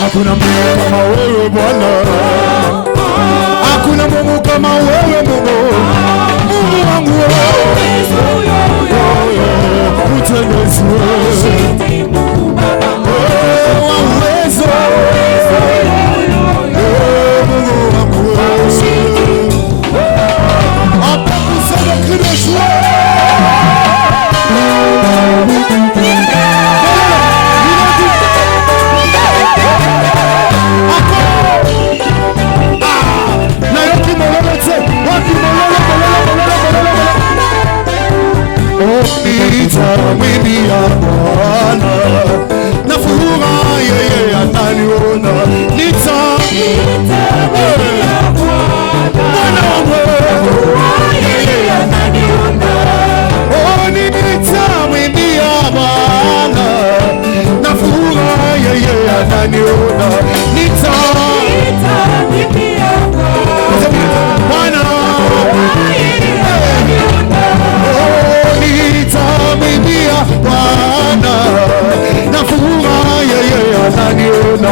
Hakuna Mungu kama wewe Bwana, hakuna Mungu kama wewe Mungu, Mungu wangu wewe, utenezi wewe, uwezo Mungu wangu wewe, hapa kusema kile shule. Nitamwimbia Bwana na furaha yeye ataniona. Nitamwimbia Bwana yeye ataniona. Oh, nitamwimbia Bwana na furaha yeye ataniona. Nitamwimbia Bwana nitamwimbia Bwana na furaha yeye ataniona.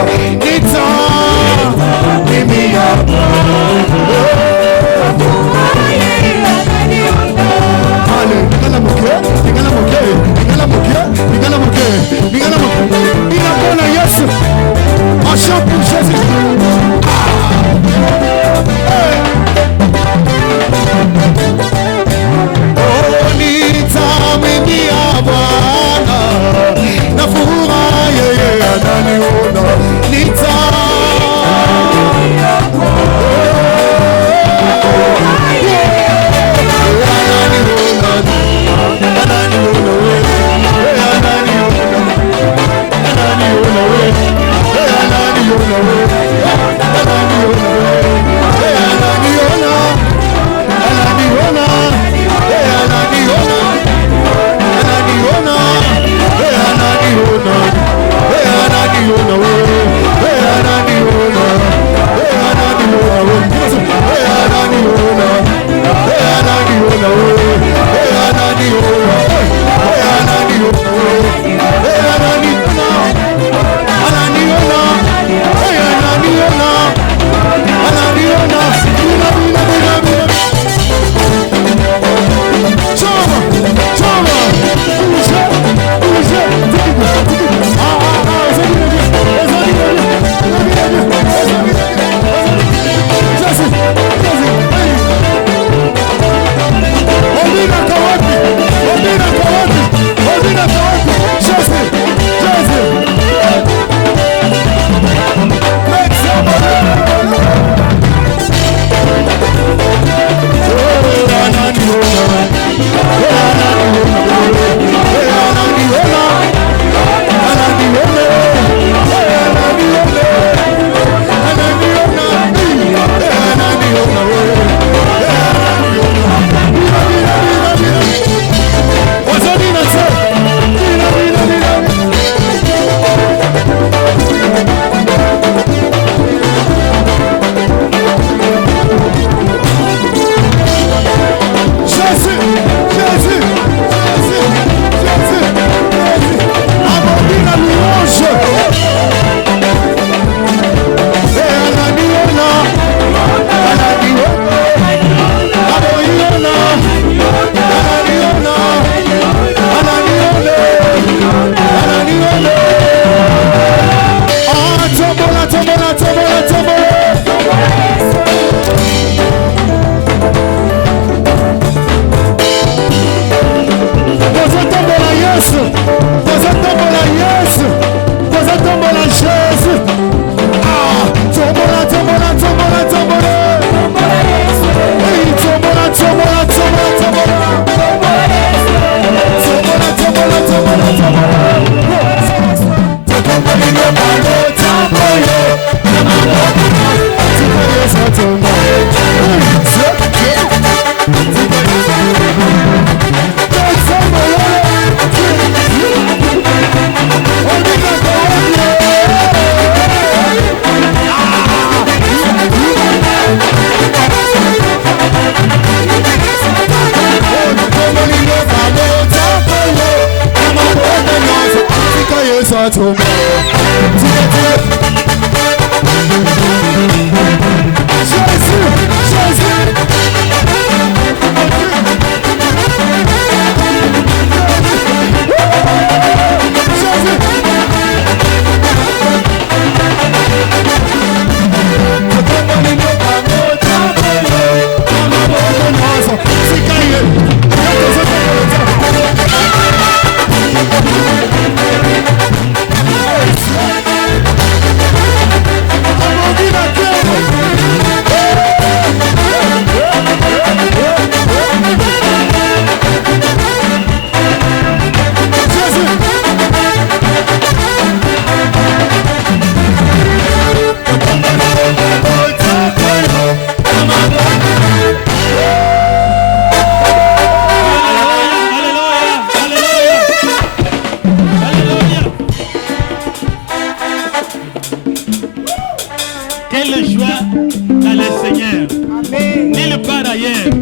telle joie dans le Seigneur. Amen. Nulle part ailleurs.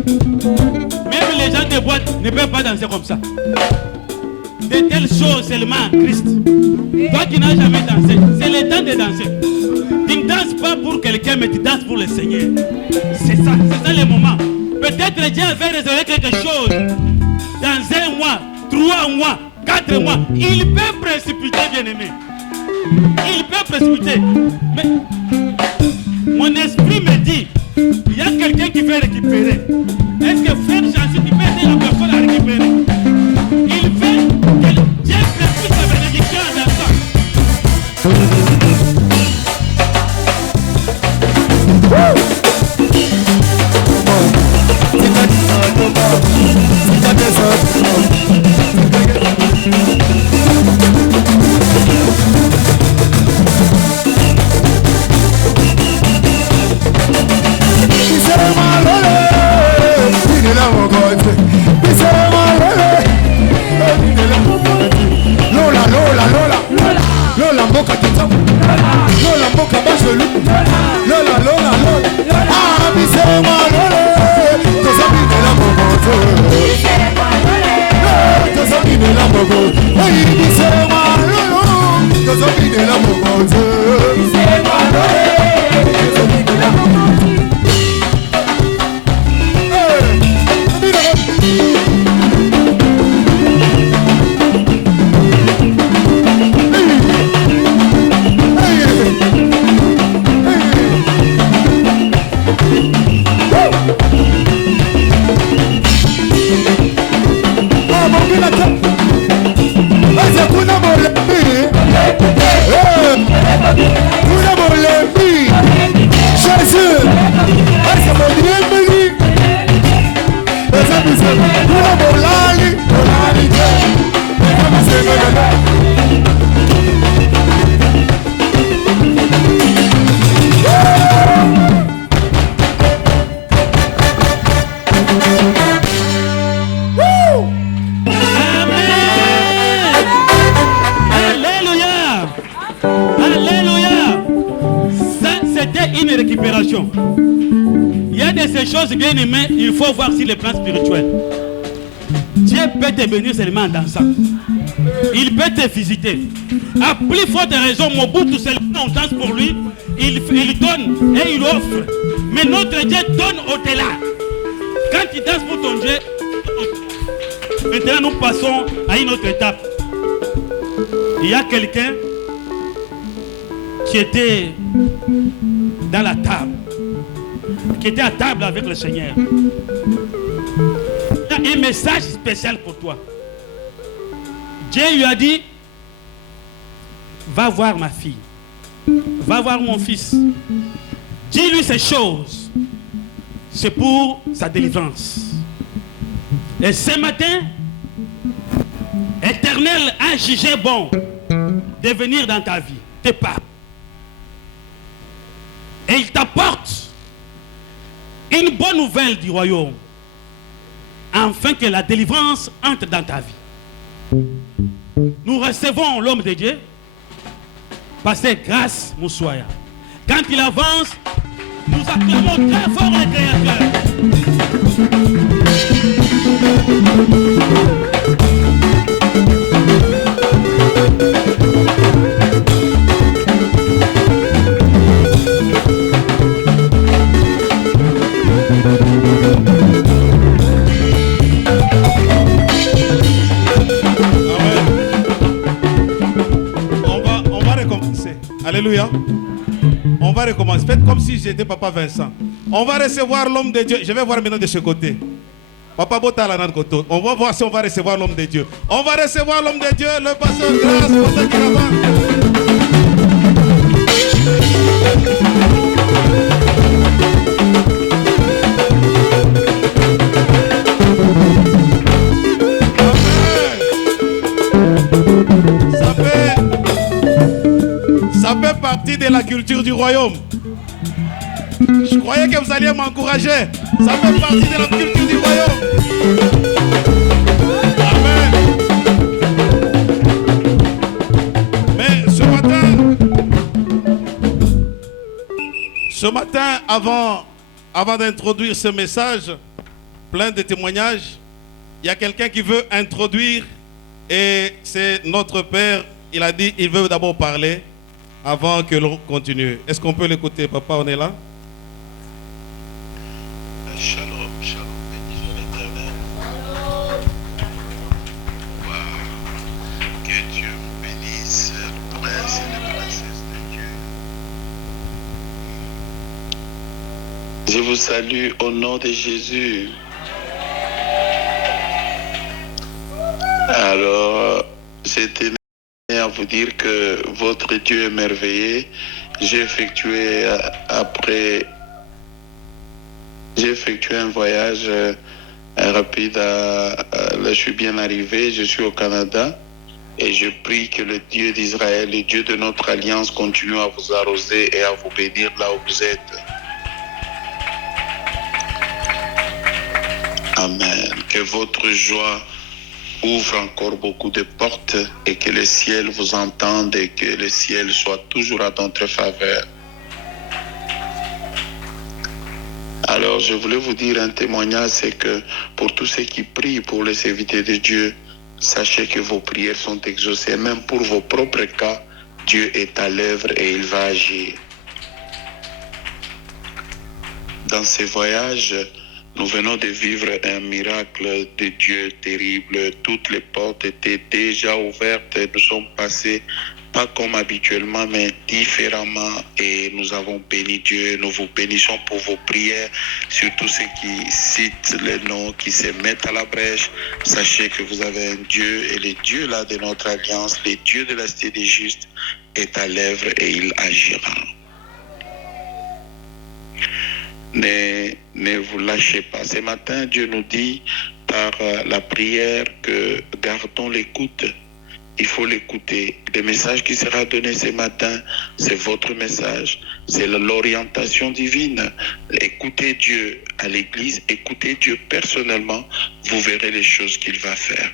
Même les gens de boîte ne peuvent pas danser comme ça. De telles choses seulement Christ. Toi qui n'as jamais dansé, c'est le temps de danser. Tu ne danses pas pour quelqu'un, mais tu danses pour le Seigneur. C'est ça le moment. Peut-être Dieu avait réservé quelque chose. Dans 1 mois, 3 mois, 4 mois, il peut précipiter, bien-aimé. Il peut précipiter. Mais mon esprit me dit, il y a quelqu'un qui veut récupérer. Est-ce que frère Jancy, tu peux aider la personne à récupérer? Il veut que Dieu précipite la bénédiction dans ça. Il y a de ces choses bien aimées, il faut voir sur le plan spirituel. Dieu peut te bénir seulement en dansant. Il peut te visiter. À plus forte raison, Mobutu seulement on danse pour lui, il donne et il offre. Mais notre Dieu donne au-delà. Quand tu danses pour ton Dieu, maintenant nous passons à une autre étape. Il y a quelqu'un qui était dans la table, qui était à table avec le Seigneur. Il y a un message spécial pour toi. Dieu lui a dit, va voir ma fille, va voir mon fils, dis-lui ces choses, c'est pour sa délivrance. Et ce matin, Éternel a jugé bon de venir dans ta vie, tes parents. Et il t'apporte une bonne nouvelle du royaume, afin que la délivrance entre dans ta vie. Nous recevons l'homme de Dieu, Pasteur Grâce Moussoya. Quand il avance, nous acclamons très fort le Créateur. Alléluia. On va recommencer. Faites comme si j'étais Papa Vincent. On va recevoir l'homme de Dieu. Je vais voir maintenant de ce côté. Papa Botala dans le côté. On va voir si on va recevoir l'homme de Dieu. On va recevoir l'homme de Dieu, le pasteur Grâce. Ça fait partie de la culture du royaume. Je croyais que vous alliez m'encourager. Ça fait partie de la culture du royaume. Amen. Mais Ce matin, avant d'introduire ce message, plein de témoignages, il y a quelqu'un qui veut introduire et c'est notre père. Il a dit il veut d'abord parler avant que l'on continue. Est-ce qu'on peut l'écouter, papa? On est là? Shalom, shalom, béni l'Éternel. Wow. Que Dieu vous bénisse, le prince et la princesse de Dieu. Je vous salue au nom de Jésus. Alors, je tenais à vous dire que votre Dieu est merveilleux. J'ai effectué un voyage rapide. Là, je suis bien arrivé. Je suis au Canada. Et je prie que le Dieu d'Israël, le Dieu de notre alliance, continue à vous arroser et à vous bénir là où vous êtes. Amen. Que votre joie ouvre encore beaucoup de portes et que le ciel vous entende et que le ciel soit toujours à notre faveur. Alors, je voulais vous dire un témoignage, c'est que pour tous ceux qui prient pour les serviteurs de Dieu, sachez que vos prières sont exaucées. Même pour vos propres cas, Dieu est à l'œuvre et il va agir. Dans ces voyages, nous venons de vivre un miracle de Dieu terrible. Toutes les portes étaient déjà ouvertes. Nous sommes passés, pas comme habituellement, mais différemment. Et nous avons béni Dieu. Nous vous bénissons pour vos prières. Surtout ceux qui citent les noms, qui se mettent à la brèche. Sachez que vous avez un Dieu. Et le Dieu là de notre alliance, le Dieu de la cité des justes, est à l'œuvre et il agira. Ne vous lâchez pas. Ce matin, Dieu nous dit par la prière que gardons l'écoute. Il faut l'écouter. Le message qui sera donné ce matin, c'est votre message. C'est l'orientation divine. Écoutez Dieu à l'église, écoutez Dieu personnellement. Vous verrez les choses qu'il va faire.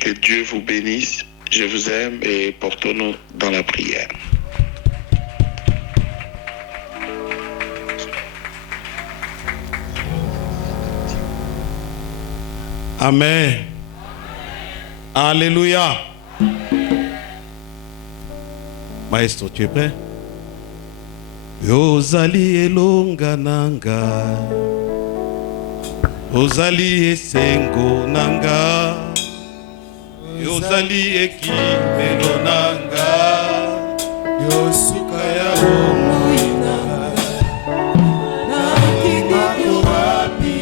Que Dieu vous bénisse. Je vous aime et portons-nous dans la prière. Amen. Alléluia. Maestro, tu es prêt? Ozali elonga nanga, ozali esengo nanga, ozali ekimelo nanga, yosuka ya bomoi nanga, nakimako wapi,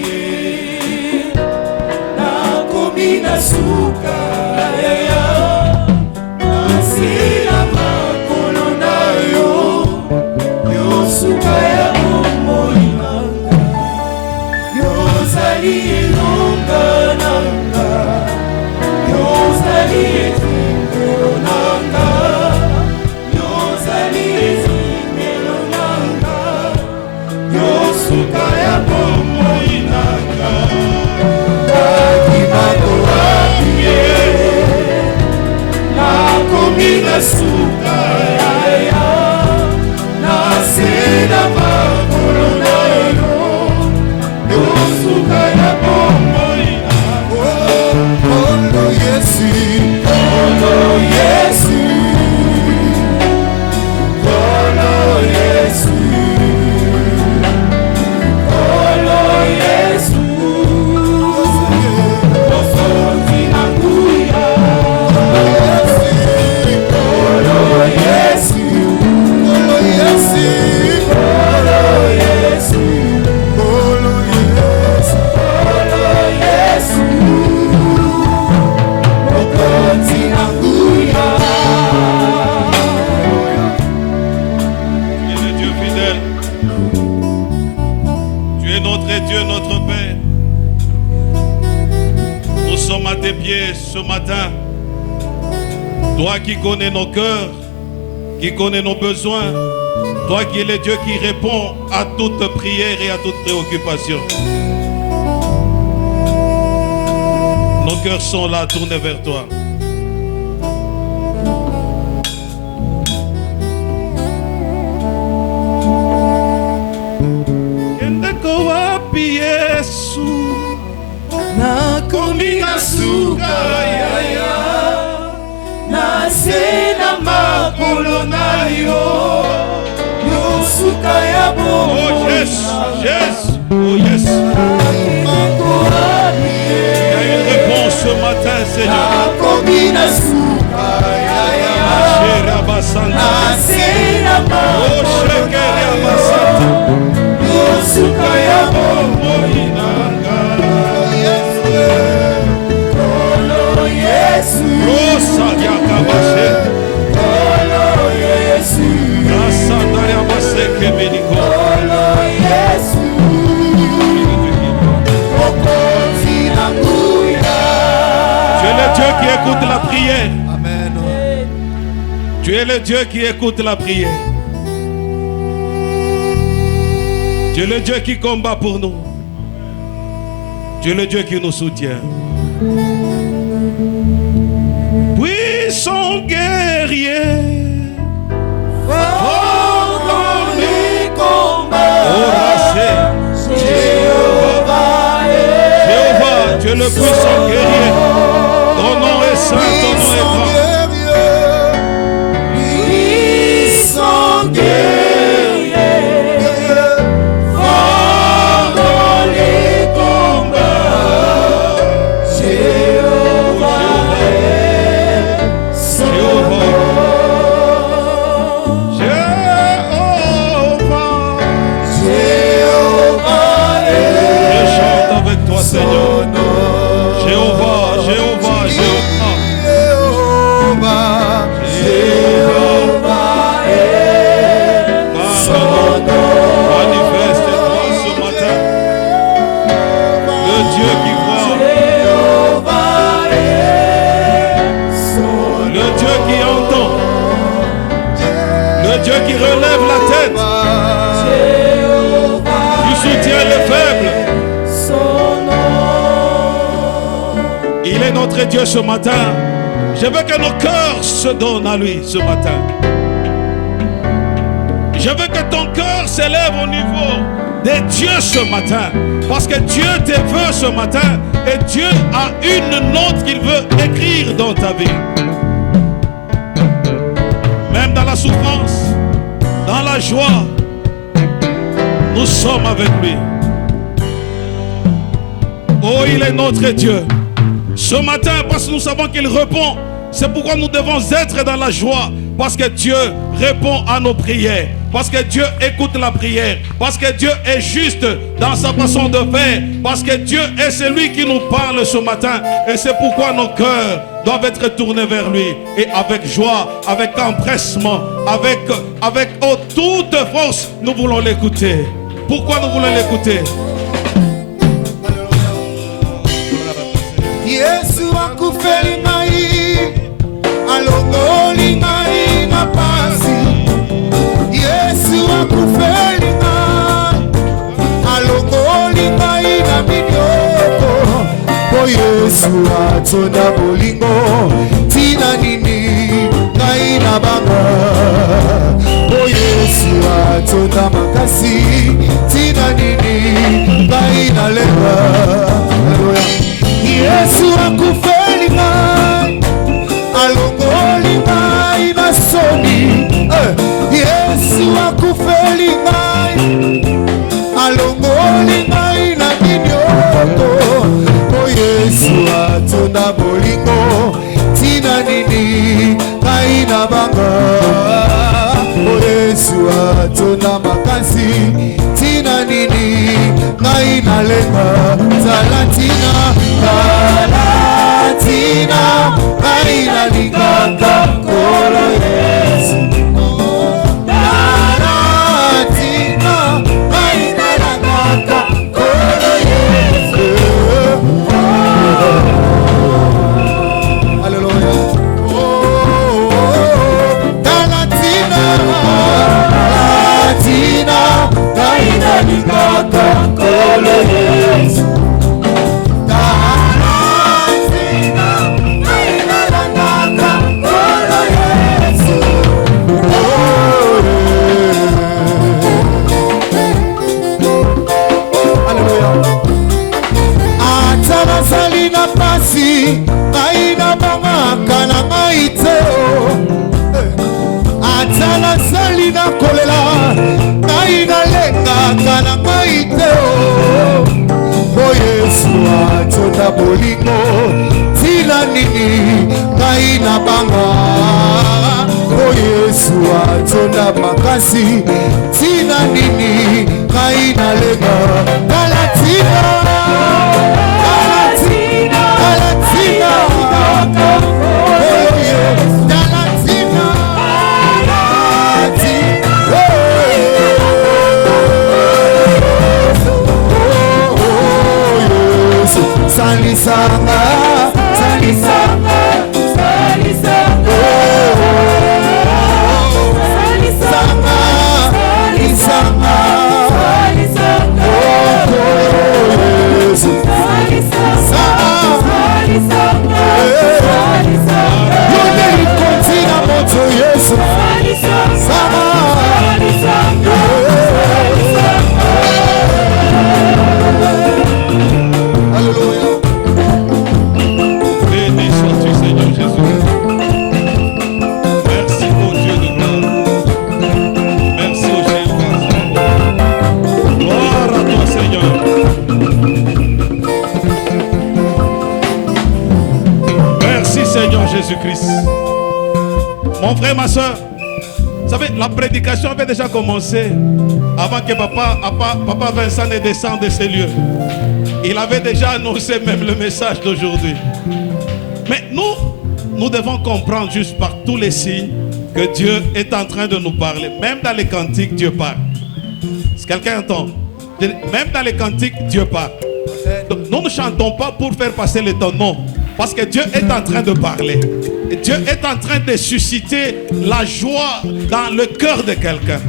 nakomi na suka ya nasila makolo na yo, yosuka ya bomoi nanga, yozali elonga nanga, yozali ekimelo nanga, yozali ekimelo nanga, yosuka ya bomoi nanga, nakimako wapi nakomi na suka ya nasila makolo na yo, yosuka ya bomoi nanga. Olo Yesu, olo Yesu, olo Yesu, olo Yesu, ofonzi na nguya. Olo Yesu, olo Yesu, olo Yesu, olo Yesu, olo Yesu, ofonzi na nguya. Tu es le Dieu fidèle. Tu es notre Dieu, notre Père. Nous sommes à tes pieds ce matin. Toi qui connais nos cœurs, qui connais nos besoins, toi qui es le Dieu qui répond à toute prière et à toute préoccupation. Nos cœurs sont là, tournés vers toi. Oh yes, yes, oh yes. Il y a une réponse ce matin, Seigneur. Chéri Abasanta. Oh Shekeri Abasanta. Rosa Yakabashe. Rasandari Abaseke Beniko. Tu es le Dieu qui écoute la prière. Amen. Tu es le Dieu qui écoute la prière. Tu es le Dieu qui combat pour nous. Tu es le Dieu qui nous soutient. Puissant guerrier, fort dans les combats. Jéhovah, tu es le puissant guerrier. Ton nom est saint, ton nom est grand. Seigneur, Jéhovah, Jéhovah, Jéhovah, Jéhovah est son nom. Manifeste-toi ce matin, le Dieu qui voit, le Dieu qui entend, le Dieu qui relève la tête, qui soutient les faibles. Il est notre Dieu ce matin. Je veux que nos cœurs se donnent à lui ce matin. Je veux que ton cœur s'élève au niveau des dieux ce matin. Parce que Dieu te veut ce matin. Et Dieu a une note qu'il veut écrire dans ta vie. Même dans la souffrance, dans la joie, nous sommes avec lui. Oh, il est notre Dieu. Ce matin, parce que nous savons qu'il répond, c'est pourquoi nous devons être dans la joie. Parce que Dieu répond à nos prières. Parce que Dieu écoute la prière. Parce que Dieu est juste dans sa façon de faire. Parce que Dieu est celui qui nous parle ce matin. Et c'est pourquoi nos cœurs doivent être tournés vers lui. Et avec joie, avec empressement, avec toute force, nous voulons l'écouter. Pourquoi nous voulons l'écouter? Yesu akufeli ngai, alongoli ngai na pasi. Yesu akufeli ngai, alongoli ngai na minyoko. Po Yesu atonda bolingo, tina nini ngai na banga. Po Yesu atonda makasi, tina nini ngai na lenga. Yesu akufeli ngai, alongoli ngai na soni. Yesu akufeli ngai, alongoli ngai na minyoko. Oh Yesu atonda bolingo, tina nini ngai na banga. Oh Yesu atonda makasi, tina nini ngai na lenga. Talatina, Talatina, ngai na lingaka kolo Yesu. Talatina, ngai na lingaka kolo Yesu. Alléluia. Talatina, Talatina, ngai na lingaka kolo Yesu. Aina bangaka na ngai teo, atala sali na kolela, na ngai te o Yesu atonda bolingo tina nini ngai na banga o Yesu atonda makasi tina nini ngai na lenga Galatina Galatina Galatina Salisanga, salisanga, salisanga, salisanga, salisanga, salisanga, salisanga, salisanga. Yule kontina moto Yesu, salisanga, salisanga. Alléluia. Jésus-Christ. Mon frère, ma soeur, vous savez, la prédication avait déjà commencé avant que papa Vincent ne descende de ces lieux. Il avait déjà annoncé même le message d'aujourd'hui. Mais nous devons comprendre juste par tous les signes que Dieu est en train de nous parler. Même dans les cantiques, Dieu parle. Si quelqu'un entend, même dans les cantiques, Dieu parle. Donc, nous ne chantons pas pour faire passer le temps, non. Parce que Dieu est en train de parler. Et Dieu est en train de susciter la joie dans le cœur de quelqu'un.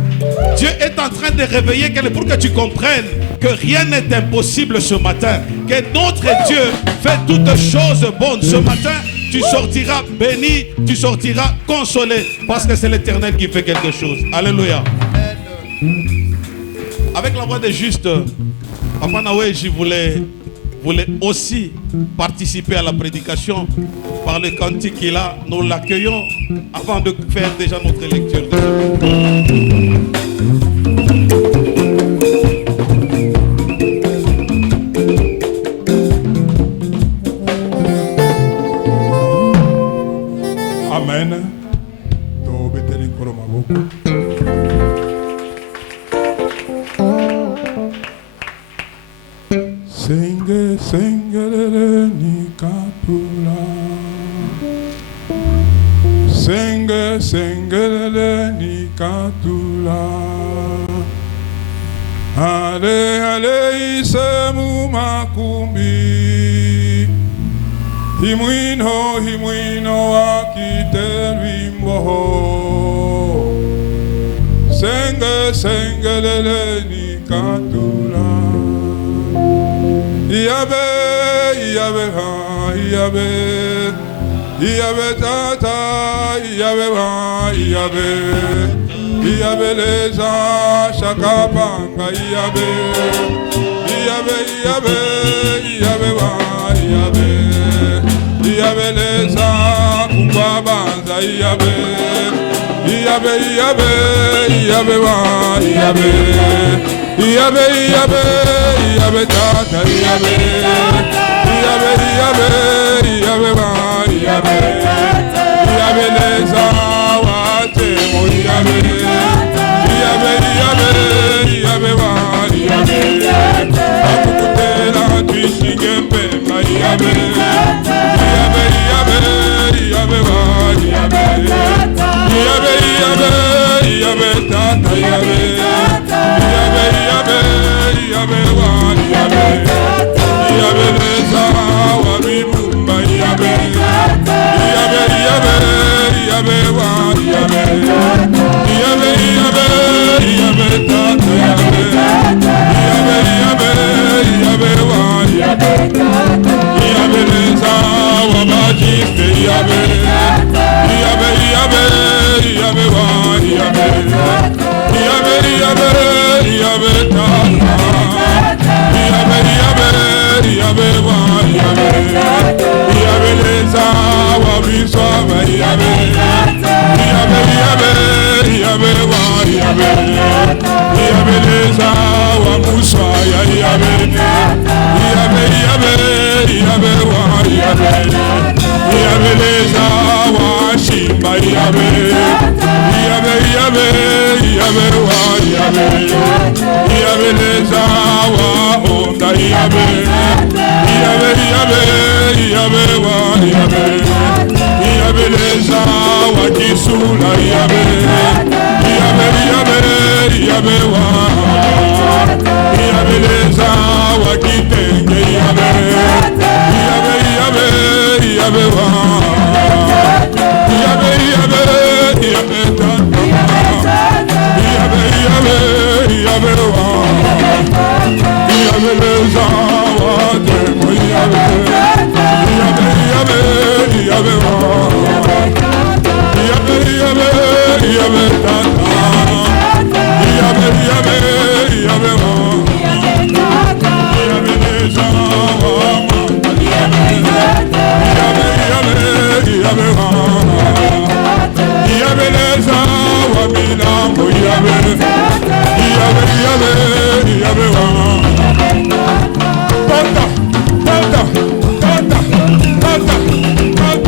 Dieu est en train de réveiller quelqu'un pour que tu comprennes que rien n'est impossible ce matin. Que notre Dieu fait toutes choses bonnes. Ce matin, tu sortiras béni, tu sortiras consolé. Parce que c'est l'Éternel qui fait quelque chose. Alléluia. Avec la voix des justes, Papa Naouéji voulait aussi participer à la prédication par le cantique qu'il a. Nous l'accueillons avant de faire déjà notre lecture de ce Amen. Sengele ni kapula, sengele ni katula, ale isemu makumbi, himwino akitelwi mboho, sengele ni katula. Iyabe tata, iyabe leza shakapanga, iyabe leza kumbabanza, iyabe tata, iyabe leza watemo, akukutela twishinge mpema, iyabe tata, iyabe leza wabibumba, iyabe Iyabeleza wa Musa ya Iyabe. Iyabe, Iyabe, Iyabe wa Iyabe. Iyabeleza wa Shimba Iyabe. Iyabe, Iyabe, Iyabe wa Iyabe. Iyabeleza wa Onda Iyabe. Iyabe, Iyabe, Iyabe wa Iyabe. Iyabeleza wa Kisula Iyabe. Iyabe, Iyabe, Iyabe wa Iyabeleza wa Kitenge Iyabe. Iyabe, Iyabe, Iyabe wa Iyabe, Iyabe, Iyabe tata. Iyabe, Iyabe, Iyabe wa Iyabeleza wa Temo Iyabe. Iyabe, Iyabe, Iyabe wa Iyabe, Iyabe, Iyabe tata. Iyabe, Iyabe, Iyabe wa Iyabeleza wa Manda Iyabe. Iyabe, Iyabe, Iyabe wa Iyabeleza wa Milambo Iyabe. Iyabe, Iyabe, Iyabe wa Tata, tata, tata, tata, tata, tata,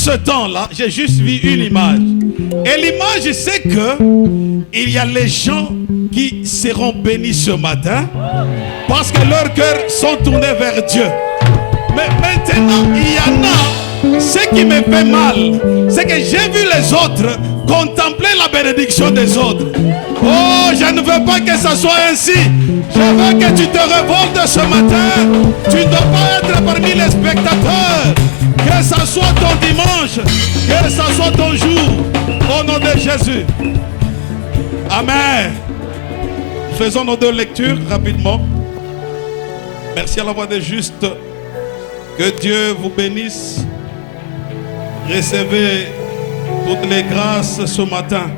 ce temps-là, j'ai juste vu une image. Et l'image, c'est que il y a les gens qui seront bénis ce matin parce que leurs cœurs sont tournés vers Dieu. Mais maintenant, il y en a, ce qui me fait mal, c'est que j'ai vu les autres contempler la bénédiction des autres. Oh, je ne veux pas que ça soit ainsi. Je veux que tu te révoltes ce matin. Tu ne dois pas être parmi les spectateurs. Que ça soit ton dimanche, que ça soit ton jour, au nom de Jésus. Amen. Faisons nos deux lectures rapidement. Merci à la voix des justes. Que Dieu vous bénisse. Recevez toutes les grâces ce matin.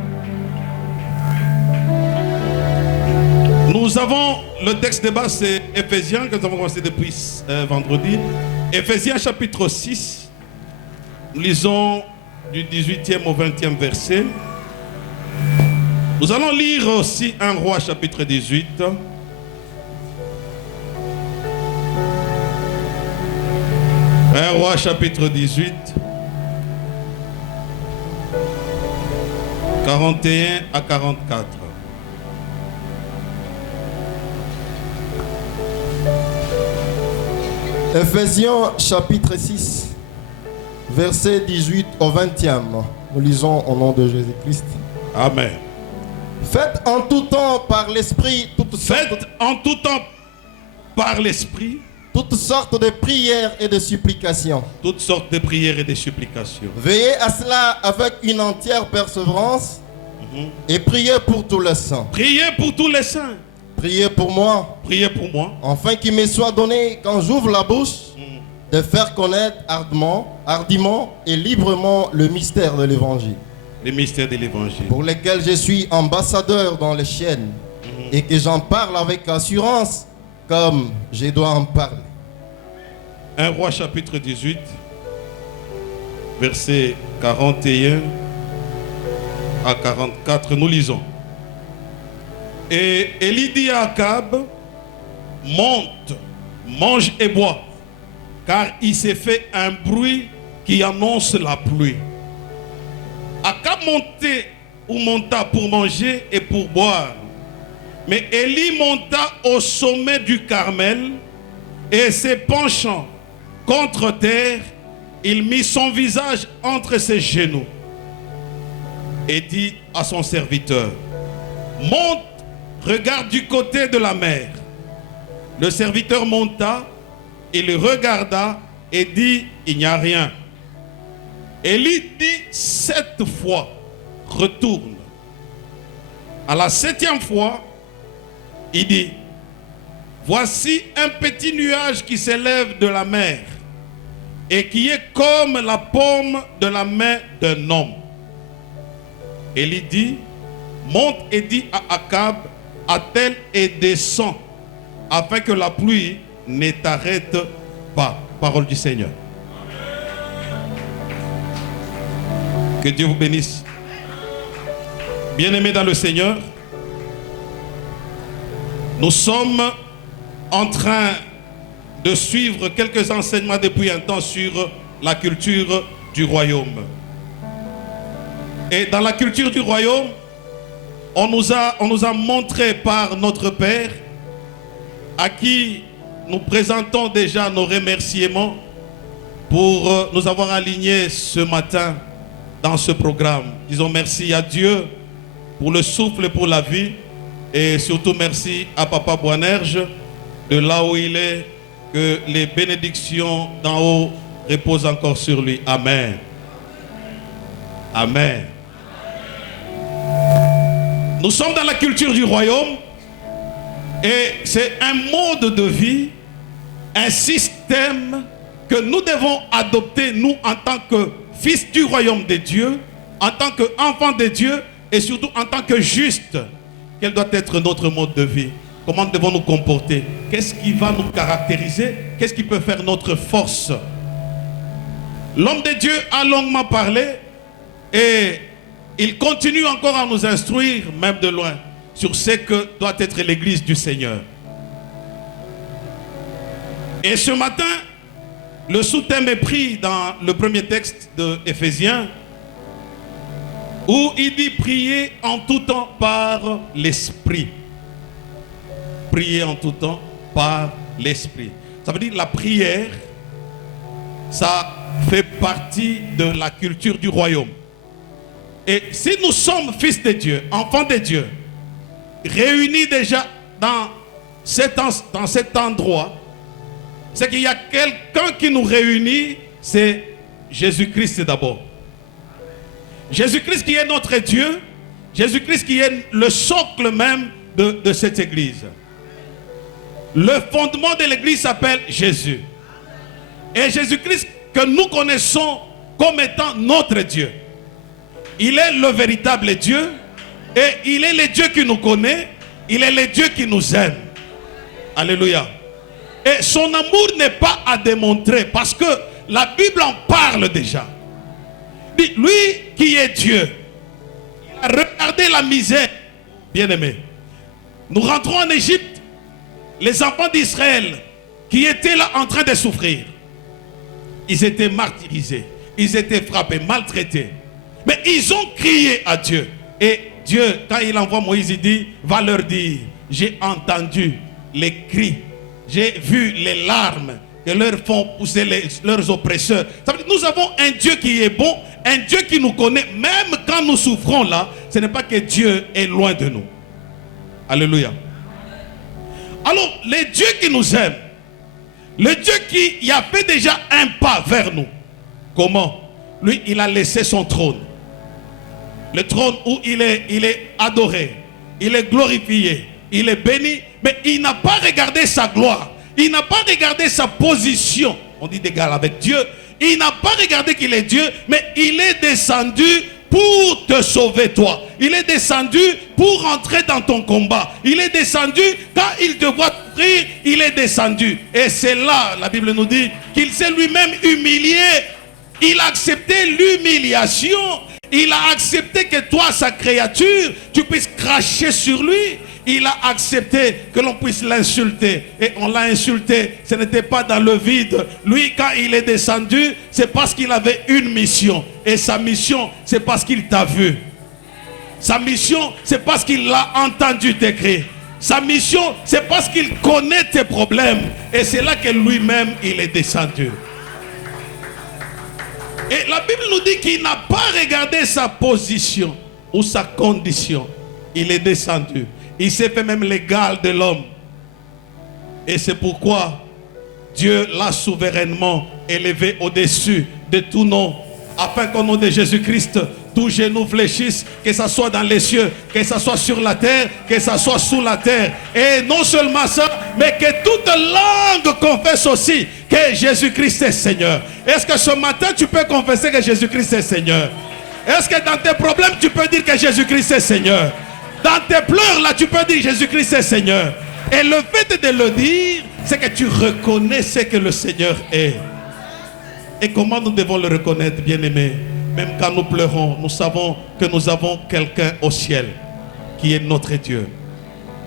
Nous avons le texte de base, c'est Éphésiens, que nous avons commencé depuis vendredi. Éphésiens chapitre 6. Nous lisons du 18e au 20e verset. Nous allons lire aussi 1 Roi chapitre 18. Un Roi chapitre 18. 41 à 44. Éphésiens chapitre 6, verset 18 au 20e. Nous lisons au nom de Jésus-Christ. Amen. Faites en tout temps par l'Esprit toutes sortes. Faites en tout temps par l'Esprit toutes sortes de prières et de supplications. toutes sortes de prières et de supplications. Veillez à cela avec une entière persévérance et priez pour tous les saints. Priez pour tous les saints. Priez pour moi, Priez pour moi. afin qu'il me soit donné, quand j'ouvre la bouche, de faire connaître hardiment et librement le mystère de l'Évangile, Le mystère de l'Évangile. pour lequel je suis ambassadeur dans les chaînes, et que j'en parle avec assurance, comme je dois en parler. 1 Roi chapitre 18, versets 41 à 44, nous lisons. Et Élie dit à Akab, monte, mange et bois, car il s'est fait un bruit qui annonce la pluie. Akab monta pour manger et pour boire. Mais Élie monta au sommet du Carmel et se penchant contre terre, il mit son visage entre ses genoux et dit à son serviteur, monte, regarde du côté de la mer. Le serviteur monta, il regarda et dit, il n'y a rien. Élie dit 7 fois, retourne. À la 7e fois, il dit, voici un petit nuage qui s'élève de la mer et qui est comme la paume de la main d'un homme. Élie dit, monte et dit à Akab, attelle et descend, afin que la pluie ne t'arrête pas. Parole du Seigneur. Que Dieu vous bénisse. Bien-aimés dans le Seigneur, nous sommes en train de suivre quelques enseignements depuis un temps sur la culture du royaume. Et dans la culture du royaume, on nous a montré par notre Père, à qui nous présentons déjà nos remerciements pour nous avoir alignés ce matin dans ce programme. Disons merci à Dieu pour le souffle et pour la vie, et surtout merci à Papa Boanerges de là où il est, que les bénédictions d'en haut reposent encore sur lui. Amen. Amen. Nous sommes dans la culture du royaume et c'est un mode de vie, un système que nous devons adopter, nous, en tant que fils du royaume de Dieu, en tant qu'enfants de Dieu et surtout en tant que juste. Quel doit être notre mode de vie? Comment devons nous comporter? Qu'est-ce qui va nous caractériser? Qu'est-ce qui peut faire notre force? L'homme de Dieu a longuement parlé et il continue encore à nous instruire, même de loin, sur ce que doit être l'église du Seigneur. Et ce matin, le sous-thème est pris dans le premier texte de Éphésiens, où il dit prier en tout temps par l'Esprit. Prier en tout temps par l'Esprit. Ça veut dire la prière, ça fait partie de la culture du royaume. Et si nous sommes fils de Dieu, enfants de Dieu, réunis déjà dans cet endroit, c'est qu'il y a quelqu'un qui nous réunit, c'est Jésus-Christ d'abord. Jésus-Christ qui est notre Dieu, Jésus-Christ qui est le socle même de cette église. Le fondement de l'église s'appelle Jésus. Et Jésus-Christ que nous connaissons comme étant notre Dieu. Il est le véritable Dieu et il est le Dieu qui nous connaît, il est le Dieu qui nous aime. Alléluia. Et son amour n'est pas à démontrer parce que la Bible en parle déjà. Lui qui est Dieu, il a regardé la misère. Bien-aimés, nous rentrons en Égypte, les enfants d'Israël qui étaient là en train de souffrir, ils étaient martyrisés, ils étaient frappés, maltraités. Mais ils ont crié à Dieu. Et Dieu, quand il envoie Moïse, il dit, va leur dire, j'ai entendu les cris, j'ai vu les larmes que leur font pousser leurs oppresseurs. Ça veut dire, nous avons un Dieu qui est bon, un Dieu qui nous connaît, même quand nous souffrons là, ce n'est pas que Dieu est loin de nous. Alléluia. Alors, le Dieu qui nous aime, le Dieu qui a fait déjà un pas vers nous, comment? Lui, il a laissé son trône. Le trône où il est adoré, il est glorifié, il est béni, mais il n'a pas regardé sa gloire, il n'a pas regardé sa position, on dit d'égal avec Dieu, il n'a pas regardé qu'il est Dieu, mais il est descendu pour te sauver toi. Il est descendu pour entrer dans ton combat. Il est descendu quand il te voit souffrir, il est descendu. Et c'est là, la Bible nous dit, qu'il s'est lui-même humilié. Il a accepté l'humiliation. Il a accepté que toi, sa créature, tu puisses cracher sur lui. Il a accepté que l'on puisse l'insulter. Et on l'a insulté. Ce n'était pas dans le vide. Lui, quand il est descendu, c'est parce qu'il avait une mission. Et sa mission, c'est parce qu'il t'a vu. Sa mission, c'est parce qu'il a entendu tes cris. Sa mission, c'est parce qu'il connaît tes problèmes. Et c'est là que lui-même, il est descendu. Et la Bible nous dit qu'il n'a pas regardé sa position ou sa condition. Il est descendu. Il s'est fait même l'égal de l'homme. Et c'est pourquoi Dieu l'a souverainement élevé au-dessus de tout nom. Afin qu'au nom de Jésus-Christ, tout genou fléchisse, que ce soit dans les cieux, que ce soit sur la terre, que ce soit sous la terre. Et non seulement ça, mais que toute langue confesse aussi que Jésus-Christ est Seigneur. Est-ce que ce matin tu peux confesser que Jésus-Christ est Seigneur? Est-ce que dans tes problèmes tu peux dire que Jésus-Christ est Seigneur? Dans tes pleurs là tu peux dire Jésus-Christ est Seigneur. Et le fait de le dire, c'est que tu reconnais ce que le Seigneur est. Et comment nous devons le reconnaître, bien-aimés? Même quand nous pleurons, nous savons que nous avons quelqu'un au ciel qui est notre Dieu.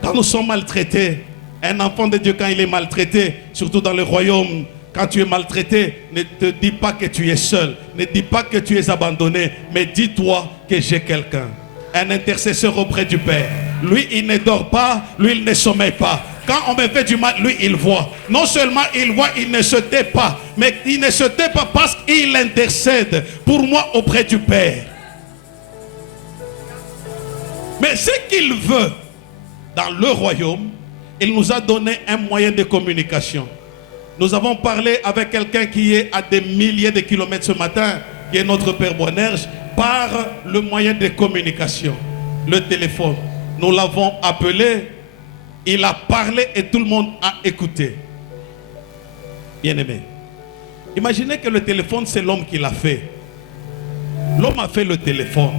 Quand nous sommes maltraités, un enfant de Dieu quand il est maltraité, surtout dans le royaume, quand tu es maltraité, ne te dis pas que tu es seul, ne dis pas que tu es abandonné, mais dis-toi que j'ai quelqu'un, un intercesseur auprès du Père. Lui, il ne dort pas, lui, il ne sommeille pas. Quand on me fait du mal, lui, il voit. Non seulement il voit, il ne se tait pas, mais il ne se tait pas parce qu'il intercède pour moi auprès du Père. Mais ce qu'il veut dans le royaume, il nous a donné un moyen de communication. Nous avons parlé avec quelqu'un qui est à des milliers de kilomètres ce matin, qui est notre Père Boanerges, par le moyen de communication, le téléphone. Nous l'avons appelé. Il a parlé et tout le monde a écouté. Bien-aimé, imaginez que le téléphone, c'est l'homme qui l'a fait. L'homme a fait le téléphone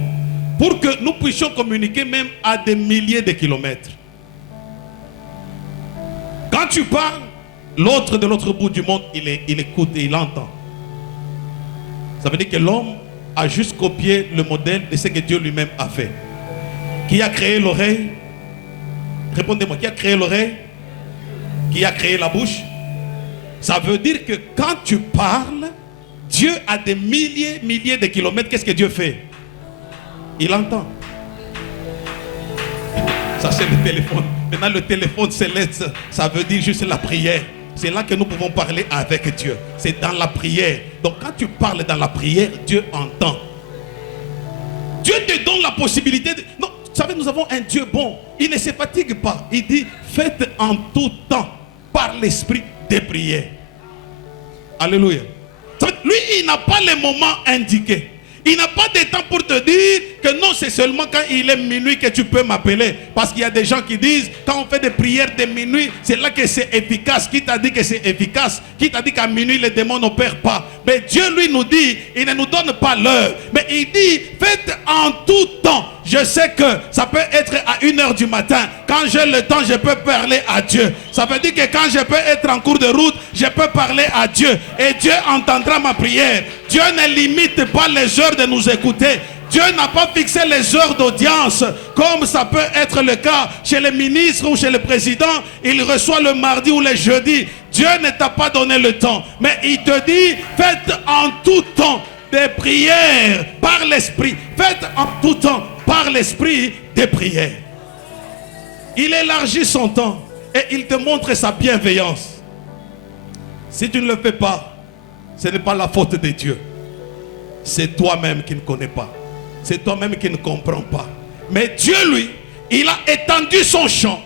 pour que nous puissions communiquer même à des milliers de kilomètres. Quand tu parles, l'autre de l'autre bout du monde, il écoute et il entend. Ça veut dire que l'homme a juste copié le modèle de ce que Dieu lui-même a fait. Qui a créé l'oreille? Répondez-moi, qui a créé l'oreille? Qui a créé la bouche? Ça veut dire que quand tu parles, Dieu a des milliers de kilomètres. Qu'est-ce que Dieu fait? Il entend. Ça c'est le téléphone. Maintenant le téléphone céleste, ça veut dire juste la prière. C'est là que nous pouvons parler avec Dieu. C'est dans la prière. Donc quand tu parles dans la prière, Dieu entend. Dieu te donne la possibilité de... Non, vous savez, nous avons un Dieu bon. Il ne se fatigue pas. Il dit, faites en tout temps, par l'esprit, des prières. Alléluia. Lui, il n'a pas les moments indiqués. Il n'a pas de temps pour te dire que non, c'est seulement quand il est minuit que tu peux m'appeler. Parce qu'il y a des gens qui disent, quand on fait des prières de minuit, c'est là que c'est efficace. Qui t'a dit que c'est efficace? Qui t'a dit qu'à minuit, les démons n'opèrent pas? Mais Dieu, lui, nous dit, il ne nous donne pas l'heure. Mais il dit, faites en tout temps. Je sais que ça peut être à 1h du matin. Quand j'ai le temps, je peux parler à Dieu. Ça veut dire que quand je peux être en cours de route, je peux parler à Dieu. Et Dieu entendra ma prière. Dieu ne limite pas les heures de nous écouter. Dieu n'a pas fixé les heures d'audience comme ça peut être le cas chez les ministres ou chez le président. Il reçoit le mardi ou le jeudi. Dieu ne t'a pas donné le temps. Mais il te dit, faites en tout temps des prières par l'esprit. Faites en tout temps par l'esprit des prières. Il élargit son temps et il te montre sa bienveillance. Si tu ne le fais pas, ce n'est pas la faute de Dieu. C'est toi-même qui ne connais pas. C'est toi-même qui ne comprends pas. Mais Dieu, lui, il a étendu son champ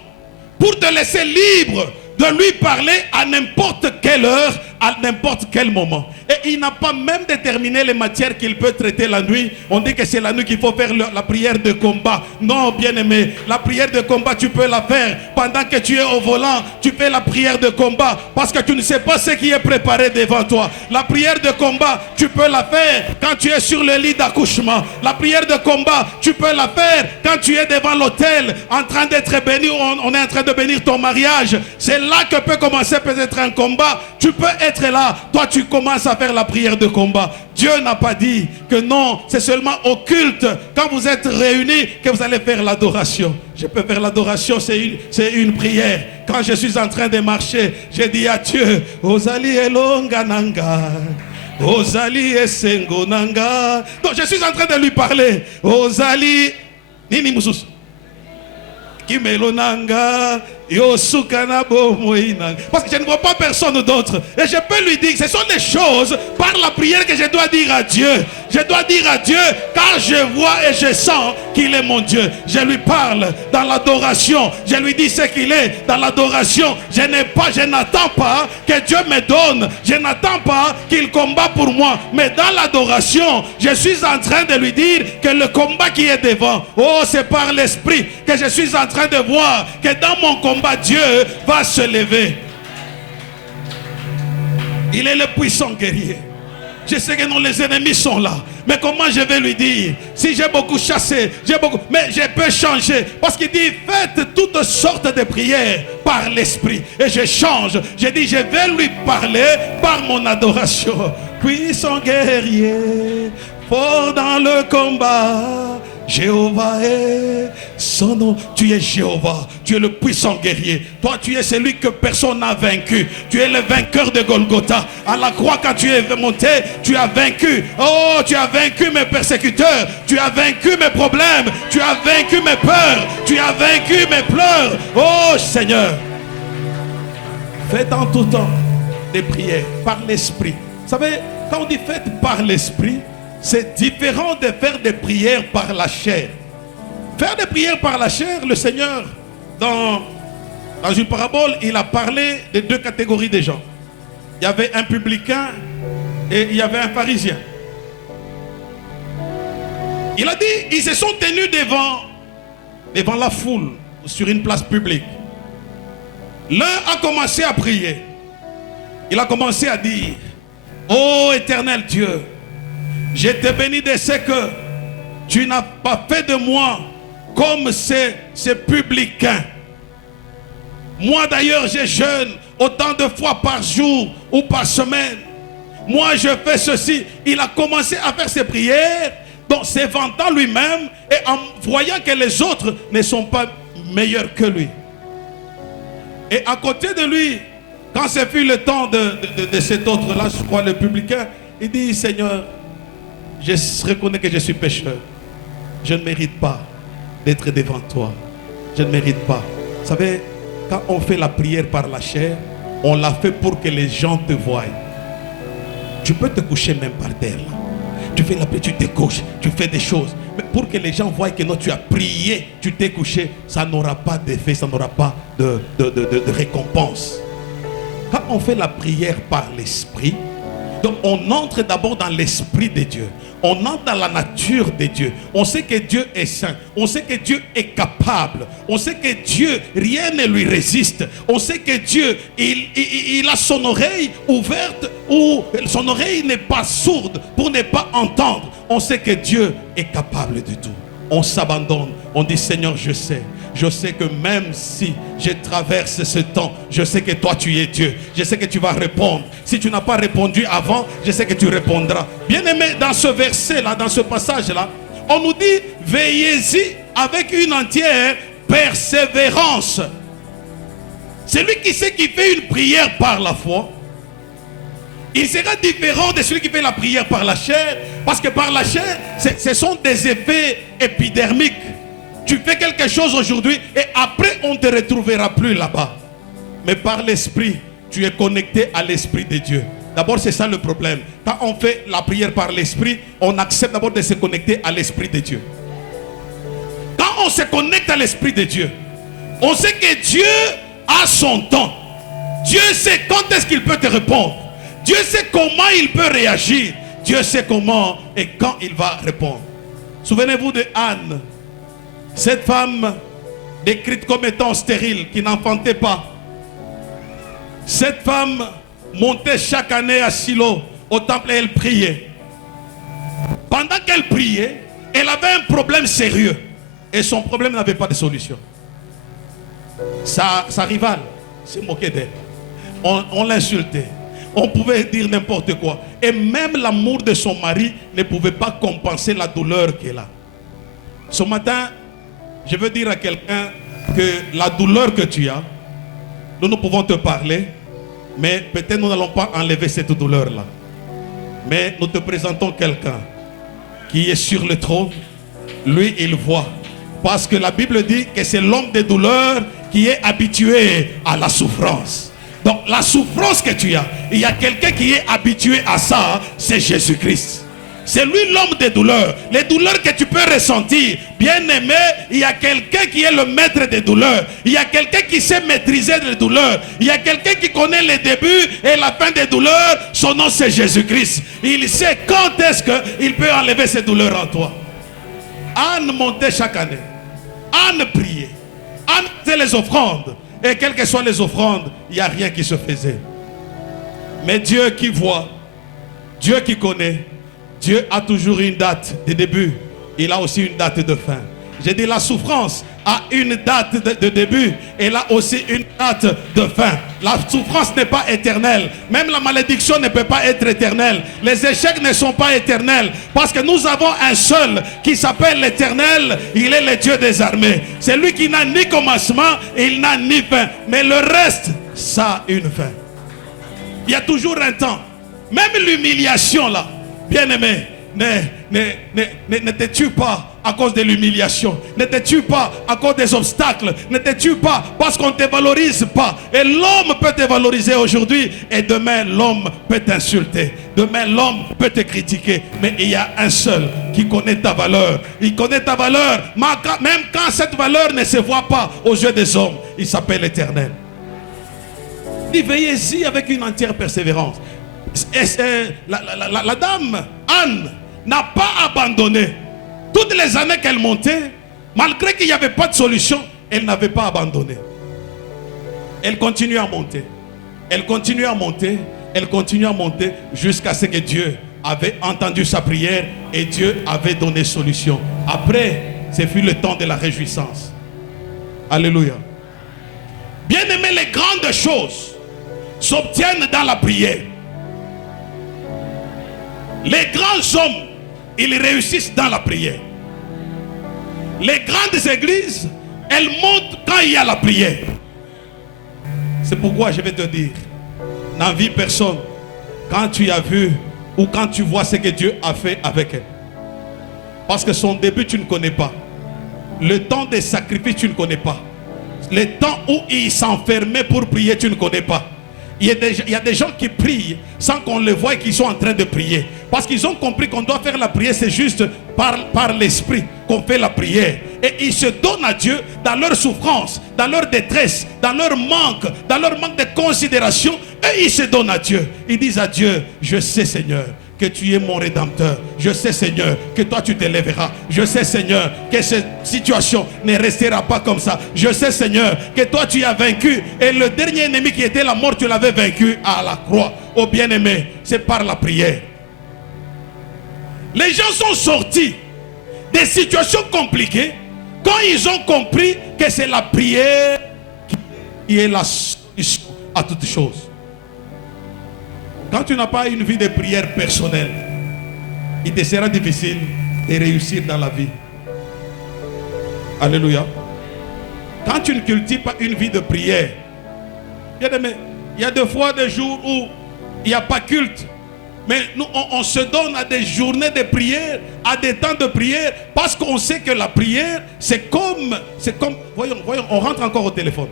pour te laisser libre de lui parler à n'importe quelle heure, à n'importe quel moment. Et il n'a pas même déterminé les matières qu'il peut traiter la nuit. On dit que c'est la nuit qu'il faut faire la prière de combat. Non, bien-aimé, la prière de combat, tu peux la faire pendant que tu es au volant. Tu fais la prière de combat parce que tu ne sais pas ce qui est préparé devant toi. La prière de combat, tu peux la faire quand tu es sur le lit d'accouchement. La prière de combat, tu peux la faire quand tu es devant l'autel en train d'être béni. On est en train de bénir ton mariage. C'est là que peut commencer peut-être un combat. Tu peux être là. Toi, tu commences à faire la prière de combat. Dieu n'a pas dit que non, c'est seulement au culte, quand vous êtes réunis, que vous allez faire l'adoration. Je peux faire l'adoration, c'est une prière. Quand je suis en train de marcher, je dis à Dieu, Ozali elongananga, Ozali esengonanga. Donc je suis en train de lui parler. Ozali nini mususu kimelonanga. Parce que je ne vois pas personne d'autre. Et je peux lui dire, ce sont des choses par la prière que je dois dire à Dieu. Je dois dire à Dieu, car je vois et je sens qu'il est mon Dieu. Je lui parle dans l'adoration. Je lui dis ce qu'il est dans l'adoration. Je n'attends pas que Dieu me donne. Je n'attends pas qu'il combat pour moi. Mais dans l'adoration, je suis en train de lui dire que le combat qui est devant, oh, c'est par l'esprit que je suis en train de voir que dans mon combat, Dieu va se lever. Il est le puissant guerrier. Je sais que non, les ennemis sont là. Mais comment je vais lui dire? Si j'ai beaucoup chassé, mais je peux changer. Parce qu'il dit, faites toutes sortes de prières par l'esprit. Et je change. Je dis, je vais lui parler par mon adoration. Puissant guerrier, fort dans le combat. Jéhovah est son nom. Tu es Jéhovah. Tu es le puissant guerrier. Toi, tu es celui que personne n'a vaincu. Tu es le vainqueur de Golgotha. À la croix, quand tu es monté, tu as vaincu. Oh, tu as vaincu mes persécuteurs. Tu as vaincu mes problèmes. Tu as vaincu mes peurs. Tu as vaincu mes pleurs. Oh, Seigneur. Faites en tout temps des prières par l'esprit. Vous savez, quand on dit faites par l'esprit, c'est différent de faire des prières par la chair. Faire des prières par la chair, le Seigneur, dans une parabole, il a parlé de deux catégories de gens. Il y avait un publicain et il y avait un pharisien. Il a dit, ils se sont tenus devant la foule, sur une place publique. L'un a commencé à prier. Il a commencé à dire, ô éternel Dieu, je te bénis de ce que tu n'as pas fait de moi comme ces publicains. Moi d'ailleurs, je jeûne autant de fois par jour ou par semaine. Moi, je fais ceci. Il a commencé à faire ses prières, donc se vantant lui-même et en voyant que les autres ne sont pas meilleurs que lui. Et à côté de lui, quand ce fut le temps de cet autre-là, je crois le publicain, il dit, Seigneur, je reconnais que je suis pécheur. Je ne mérite pas d'être devant toi. Je ne mérite pas. Vous savez, quand on fait la prière par la chair, on la fait pour que les gens te voient. Tu peux te coucher même par terre là. Tu fais la prière, tu te couches, tu fais des choses. Mais pour que les gens voient que non, tu as prié, tu t'es couché, ça n'aura pas d'effet, ça n'aura pas de récompense. Quand on fait la prière par l'esprit, donc on entre d'abord dans l'esprit de Dieu. On entre dans la nature de Dieu. On sait que Dieu est saint. On sait que Dieu est capable. On sait que Dieu, rien ne lui résiste. On sait que Dieu, il a son oreille ouverte ou son oreille n'est pas sourde pour ne pas entendre. On sait que Dieu est capable de tout. On s'abandonne. On dit, Seigneur, je sais. Je sais que même si je traverse ce temps, je sais que toi tu es Dieu. Je sais que tu vas répondre. Si tu n'as pas répondu avant, je sais que tu répondras. Bien aimé, dans ce verset-là, dans ce passage-là, on nous dit, veillez-y avec une entière persévérance. Celui qui sait qu'il fait une prière par la foi, il sera différent de celui qui fait la prière par la chair. Parce que par la chair, ce sont des effets épidermiques. Tu fais quelque chose aujourd'hui et après on ne te retrouvera plus là-bas. Mais par l'esprit, tu es connecté à l'esprit de Dieu. D'abord, c'est ça le problème. Quand on fait la prière par l'esprit, on accepte d'abord de se connecter à l'esprit de Dieu. Quand on se connecte à l'esprit de Dieu, On sait que Dieu a son temps. Dieu sait quand est-ce qu'il peut te répondre. Dieu sait comment il peut réagir. Dieu sait comment et quand il va répondre. Souvenez-vous de Anne, cette femme décrite comme étant stérile, qui n'enfantait pas. Cette femme montait chaque année à Silo, au temple, et elle priait. Pendant qu'elle priait, elle avait un problème sérieux. Et son problème n'avait pas de solution. Sa rivale se moquait d'elle. On l'insultait. On pouvait dire n'importe quoi. Et même l'amour de son mari ne pouvait pas compenser la douleur qu'elle a. Ce matin, je veux dire à quelqu'un que la douleur que tu as, nous pouvons te parler, mais peut-être nous n'allons pas enlever cette douleur-là. Mais nous te présentons quelqu'un qui est sur le trône. Lui, il voit. Parce que la Bible dit que c'est l'homme des douleurs qui est habitué à la souffrance. Donc la souffrance que tu as, il y a quelqu'un qui est habitué à ça, c'est Jésus-Christ. C'est lui l'homme des douleurs. Les douleurs que tu peux ressentir, bien aimé, il y a quelqu'un qui est le maître des douleurs. Il y a quelqu'un qui sait maîtriser les douleurs. Il y a quelqu'un qui connaît les débuts et la fin des douleurs. Son nom c'est Jésus-Christ. Il sait quand est-ce qu'il peut enlever ces douleurs en toi. Anne montait chaque année. Anne priait. Anne faisait les offrandes. Et quelles que soient les offrandes, il n'y a rien qui se faisait. Mais Dieu qui voit, Dieu qui connaît, Dieu a toujours une date de début. Il a aussi une date de fin. J'ai dit la souffrance a une date de début. Elle a aussi une date de fin. La souffrance n'est pas éternelle. Même la malédiction ne peut pas être éternelle. Les échecs ne sont pas éternels. Parce que nous avons un seul qui s'appelle l'Éternel. Il est le Dieu des armées. C'est lui qui n'a ni commencement, il n'a ni fin. Mais le reste, ça a une fin. Il y a toujours un temps. Même l'humiliation là, bien aimé, ne te tue pas à cause de l'humiliation. Ne te tue pas à cause des obstacles. Ne te tue pas parce qu'on ne te valorise pas. Et l'homme peut te valoriser aujourd'hui et demain l'homme peut t'insulter. Demain l'homme peut te critiquer. Mais il y a un seul qui connaît ta valeur. Il connaît ta valeur même quand cette valeur ne se voit pas aux yeux des hommes. Il s'appelle l'Éternel. Il veillez-y avec une entière persévérance. La dame Anne n'a pas abandonné. Toutes les années qu'elle montait, malgré qu'il n'y avait pas de solution, elle n'avait pas abandonné. Elle continue à monter. Elle continue à monter. Elle continue à monter jusqu'à ce que Dieu avait entendu sa prière et Dieu avait donné solution. Après, ce fut le temps de la réjouissance. Alléluia. Bien aimé, les grandes choses s'obtiennent dans la prière. Les grands hommes, ils réussissent dans la prière. Les grandes églises, elles montent quand il y a la prière. C'est pourquoi je vais te dire, n'envie personne quand tu as vu ou quand tu vois ce que Dieu a fait avec elle. Parce que son début tu ne connais pas. Le temps des sacrifices tu ne connais pas. Le temps où il s'enfermait pour prier tu ne connais pas. Il y a des gens qui prient sans qu'on les voie et qui sont en train de prier. Parce qu'ils ont compris qu'on doit faire la prière, c'est juste par l'esprit qu'on fait la prière. Et ils se donnent à Dieu dans leur souffrance, dans leur détresse, dans leur manque de considération. Et ils se donnent à Dieu. Ils disent à Dieu, je sais Seigneur que tu es mon rédempteur. Je sais Seigneur que toi tu t'élèveras. Je sais Seigneur que cette situation ne restera pas comme ça. Je sais Seigneur que toi tu as vaincu. Et le dernier ennemi qui était la mort, tu l'avais vaincu à la croix. Oh bien-aimé, c'est par la prière. Les gens sont sortis des situations compliquées quand ils ont compris que c'est la prière qui est la solution à toutes choses. Quand tu n'as pas une vie de prière personnelle, il te sera difficile de réussir dans la vie. Alléluia. Quand tu ne cultives pas une vie de prière, il y a des fois des jours où il n'y a pas culte. Mais nous, on se donne à des journées de prière, à des temps de prière, parce qu'on sait que la prière, c'est comme, voyons, on rentre encore au téléphone.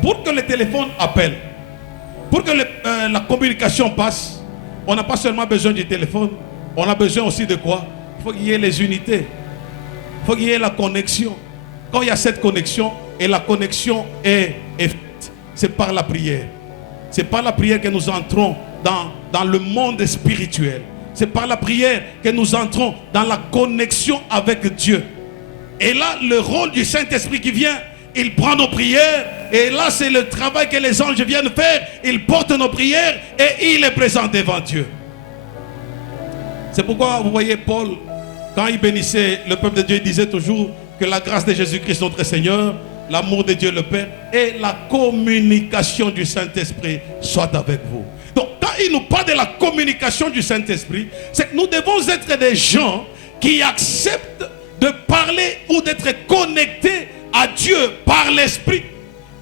Pour que le téléphone appelle, pour que la communication passe, on n'a pas seulement besoin du téléphone, on a besoin aussi de quoi? Il faut qu'il y ait les unités, il faut qu'il y ait la connexion. quand il y a cette connexion, et la connexion est faite, c'est par la prière. C'est par la prière que nous entrons dans le monde spirituel. C'est par la prière que nous entrons dans la connexion avec Dieu. Et là, le rôle du Saint-Esprit qui vient, il prend nos prières. Et là, c'est le travail que les anges viennent faire. Il porte nos prières et il est présent devant Dieu. C'est pourquoi vous voyez Paul, quand il bénissait le peuple de Dieu, il disait toujours que la grâce de Jésus-Christ notre Seigneur, l'amour de Dieu le Père et la communication du Saint-Esprit soient avec vous. Donc quand il nous parle de la communication du Saint-Esprit, c'est que nous devons être des gens qui acceptent de parler ou d'être connectés à Dieu par l'Esprit.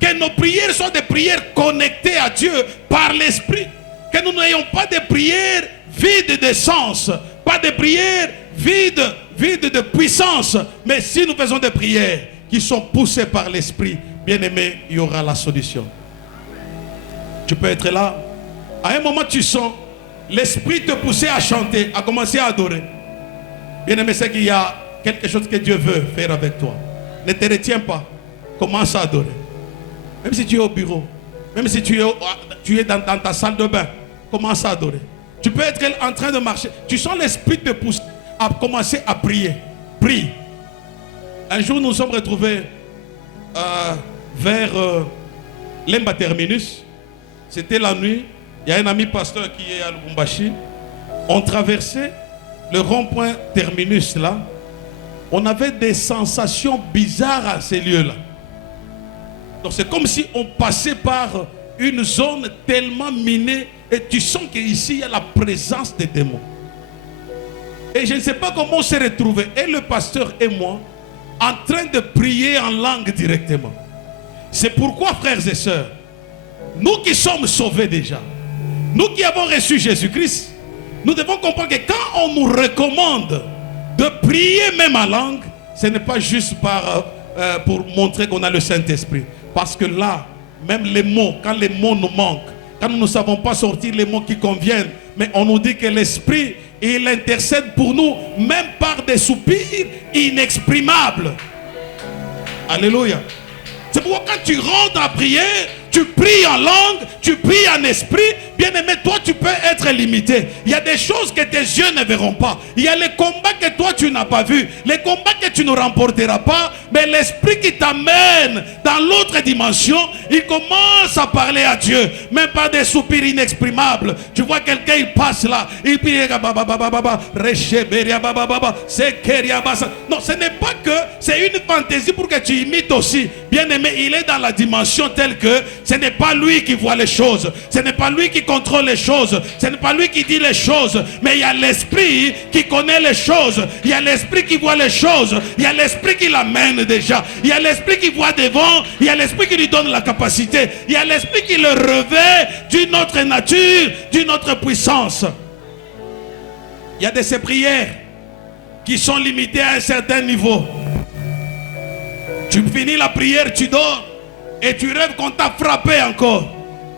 Que nos prières soient des prières connectées à Dieu par l'Esprit. Que nous n'ayons pas des prières vides de sens, pas des prières vides de puissance. Mais si nous faisons des prières qui sont poussées par l'Esprit, bien aimé, il y aura la solution. Tu peux être là. À un moment, tu sens l'Esprit te pousser à chanter, à commencer à adorer. Bien aimé, c'est qu'il y a quelque chose que Dieu veut faire avec toi. Ne te retiens pas. Commence à adorer. Même si tu es au bureau, même si tu es dans ta salle de bain, commence à adorer. Tu peux être en train de marcher. Tu sens l'Esprit te pousser à commencer à prier. Prie. Un jour, nous nous sommes retrouvés vers Lemba Terminus. C'était la nuit. Il y a un ami pasteur qui est à Lubumbashi. On traversait le rond-point Terminus là. On avait des sensations bizarres à ces lieux-là. Donc c'est comme si on passait par une zone tellement minée et tu sens qu'ici il y a la présence des démons. Et je ne sais pas comment on s'est retrouvés, et le pasteur et moi, en train de prier en langue directement. C'est pourquoi, frères et sœurs, nous qui sommes sauvés déjà, nous qui avons reçu Jésus-Christ, nous devons comprendre que quand on nous recommande de prier même en langue, ce n'est pas juste pour montrer qu'on a le Saint-Esprit. Parce que là, même les mots, quand les mots nous manquent, quand nous ne savons pas sortir les mots qui conviennent, mais on nous dit que l'Esprit, il intercède pour nous, même par des soupirs inexprimables. Alléluia. C'est pourquoi quand tu rentres dans la prière, tu pries en langue, tu pries en esprit. Bien aimé, toi tu peux être limité. Il y a des choses que tes yeux ne verront pas. Il y a les combats que toi tu n'as pas vus. Les combats que tu ne remporteras pas. Mais l'esprit qui t'amène dans l'autre dimension, il commence à parler à Dieu. Même par des soupirs inexprimables. Tu vois quelqu'un, il passe là. Il prie. Non, ce n'est pas que c'est une fantaisie pour que tu imites aussi. Bien aimé, il est dans la dimension telle que ce n'est pas lui qui voit les choses, ce n'est pas lui qui contrôle les choses, ce n'est pas lui qui dit les choses, mais il y a l'esprit qui connaît les choses, il y a l'esprit qui voit les choses, il y a l'esprit qui l'amène déjà, il y a l'esprit qui voit devant, il y a l'esprit qui lui donne la capacité, il y a l'esprit qui le revêt d'une autre nature, d'une autre puissance. Il y a de ces prières qui sont limitées à un certain niveau. Tu finis la prière, tu dors et tu rêves qu'on t'a frappé encore.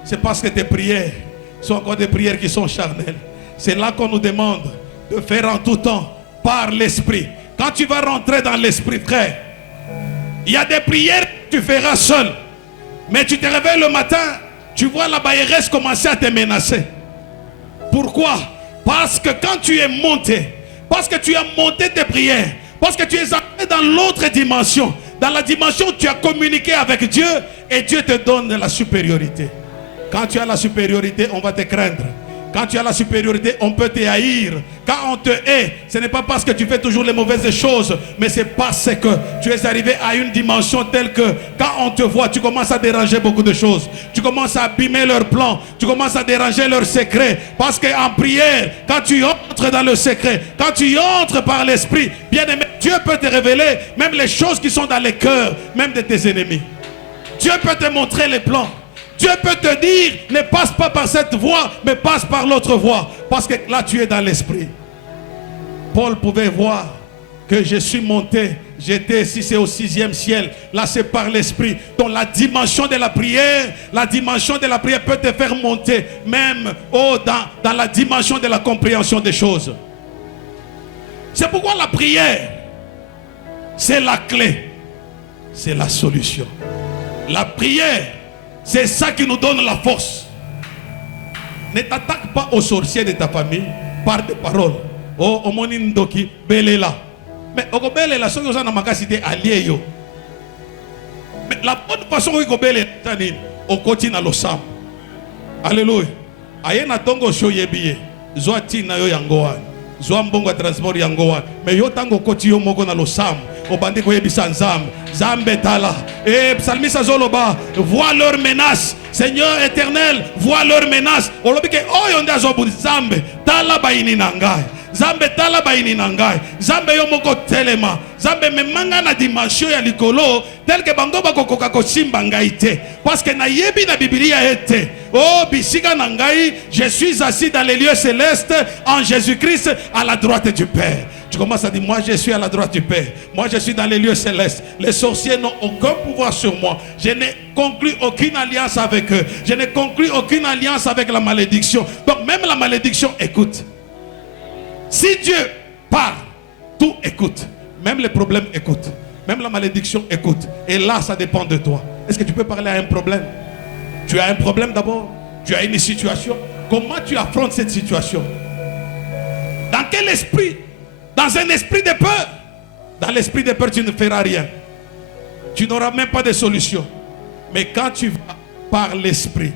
C'est parce que tes prières sont encore des prières qui sont charnelles. C'est là qu'on nous demande de faire en tout temps par l'esprit. Quand tu vas rentrer dans l'esprit, frère, il y a des prières que tu feras seul. Mais tu te réveilles le matin, tu vois la bailleresse commencer à te menacer. Pourquoi? Parce que quand tu es monté, parce que tu as monté tes prières, parce que tu es entré dans l'autre dimension, dans la dimension où tu as communiqué avec Dieu, et Dieu te donne la supériorité. Quand tu as la supériorité, on va te craindre. Quand tu as la supériorité, on peut te haïr. Quand on te hait, ce n'est pas parce que tu fais toujours les mauvaises choses, mais c'est parce que tu es arrivé à une dimension telle que quand on te voit, tu commences à déranger beaucoup de choses. Tu commences à abîmer leurs plans. Tu commences à déranger leurs secrets. Parce qu'en prière, quand tu entres dans le secret, quand tu entres par l'esprit, bien aimé, Dieu peut te révéler même les choses qui sont dans les cœurs, même de tes ennemis. Dieu peut te montrer les plans. Dieu peut te dire, ne passe pas par cette voie, mais passe par l'autre voie. Parce que là, tu es dans l'esprit. Paul pouvait voir que je suis monté. J'étais, si c'est au 6e ciel, là c'est par l'esprit. Donc la dimension de la prière peut te faire monter, même dans la dimension de la compréhension des choses. C'est pourquoi la prière, c'est la clé. c'est la solution. La prière, c'est ça qui nous donne la force. Ne t'attaque pas aux sorciers de ta famille par des paroles. Oh, omonindoki, belela. Mais okobelela, ceux qui ont la capacité allié yo. Mais la bonne façon où belela, on continue à l'osam. Alléluia. Ayena tongo shoyebiye. Zoati na yo yangoan. Zoa mbongo transport yangoan. Mais yo tango koti yo moko na l'osam. Obandi ko yebisa nzambe. Zambe tala. Et psalmiste zoloba, vois leurs menaces. Seigneur éternel, vois leurs menaces. Olobike oyo nda zobu zambe. Tala baini nangai. Zambe tala baini nangai. Zambe yo moko telema. Zambe memanga na dimension ya likolo tel que bango bakokoka kosimba ngai te. Parce que na yebi na Biblia ete. Oh bisika nangai, je suis assis dans les lieux célestes en Jésus-Christ à la droite du Père. Tu commences à dire, moi je suis à la droite du Père. Moi je suis dans les lieux célestes. Les sorciers n'ont aucun pouvoir sur moi. Je n'ai conclu aucune alliance avec eux. Je n'ai conclu aucune alliance avec la malédiction. Donc même la malédiction écoute. Si Dieu parle, tout écoute. Même les problèmes écoutent. Même la malédiction écoute. Et là, ça dépend de toi. Est-ce que tu peux parler à un problème? Tu as un problème d'abord. Tu as une situation. Comment tu affrontes cette situation? Dans quel esprit? Dans un esprit de peur. Dans l'esprit de peur, tu ne feras rien. Tu n'auras même pas de solution. Mais quand tu vas par l'esprit,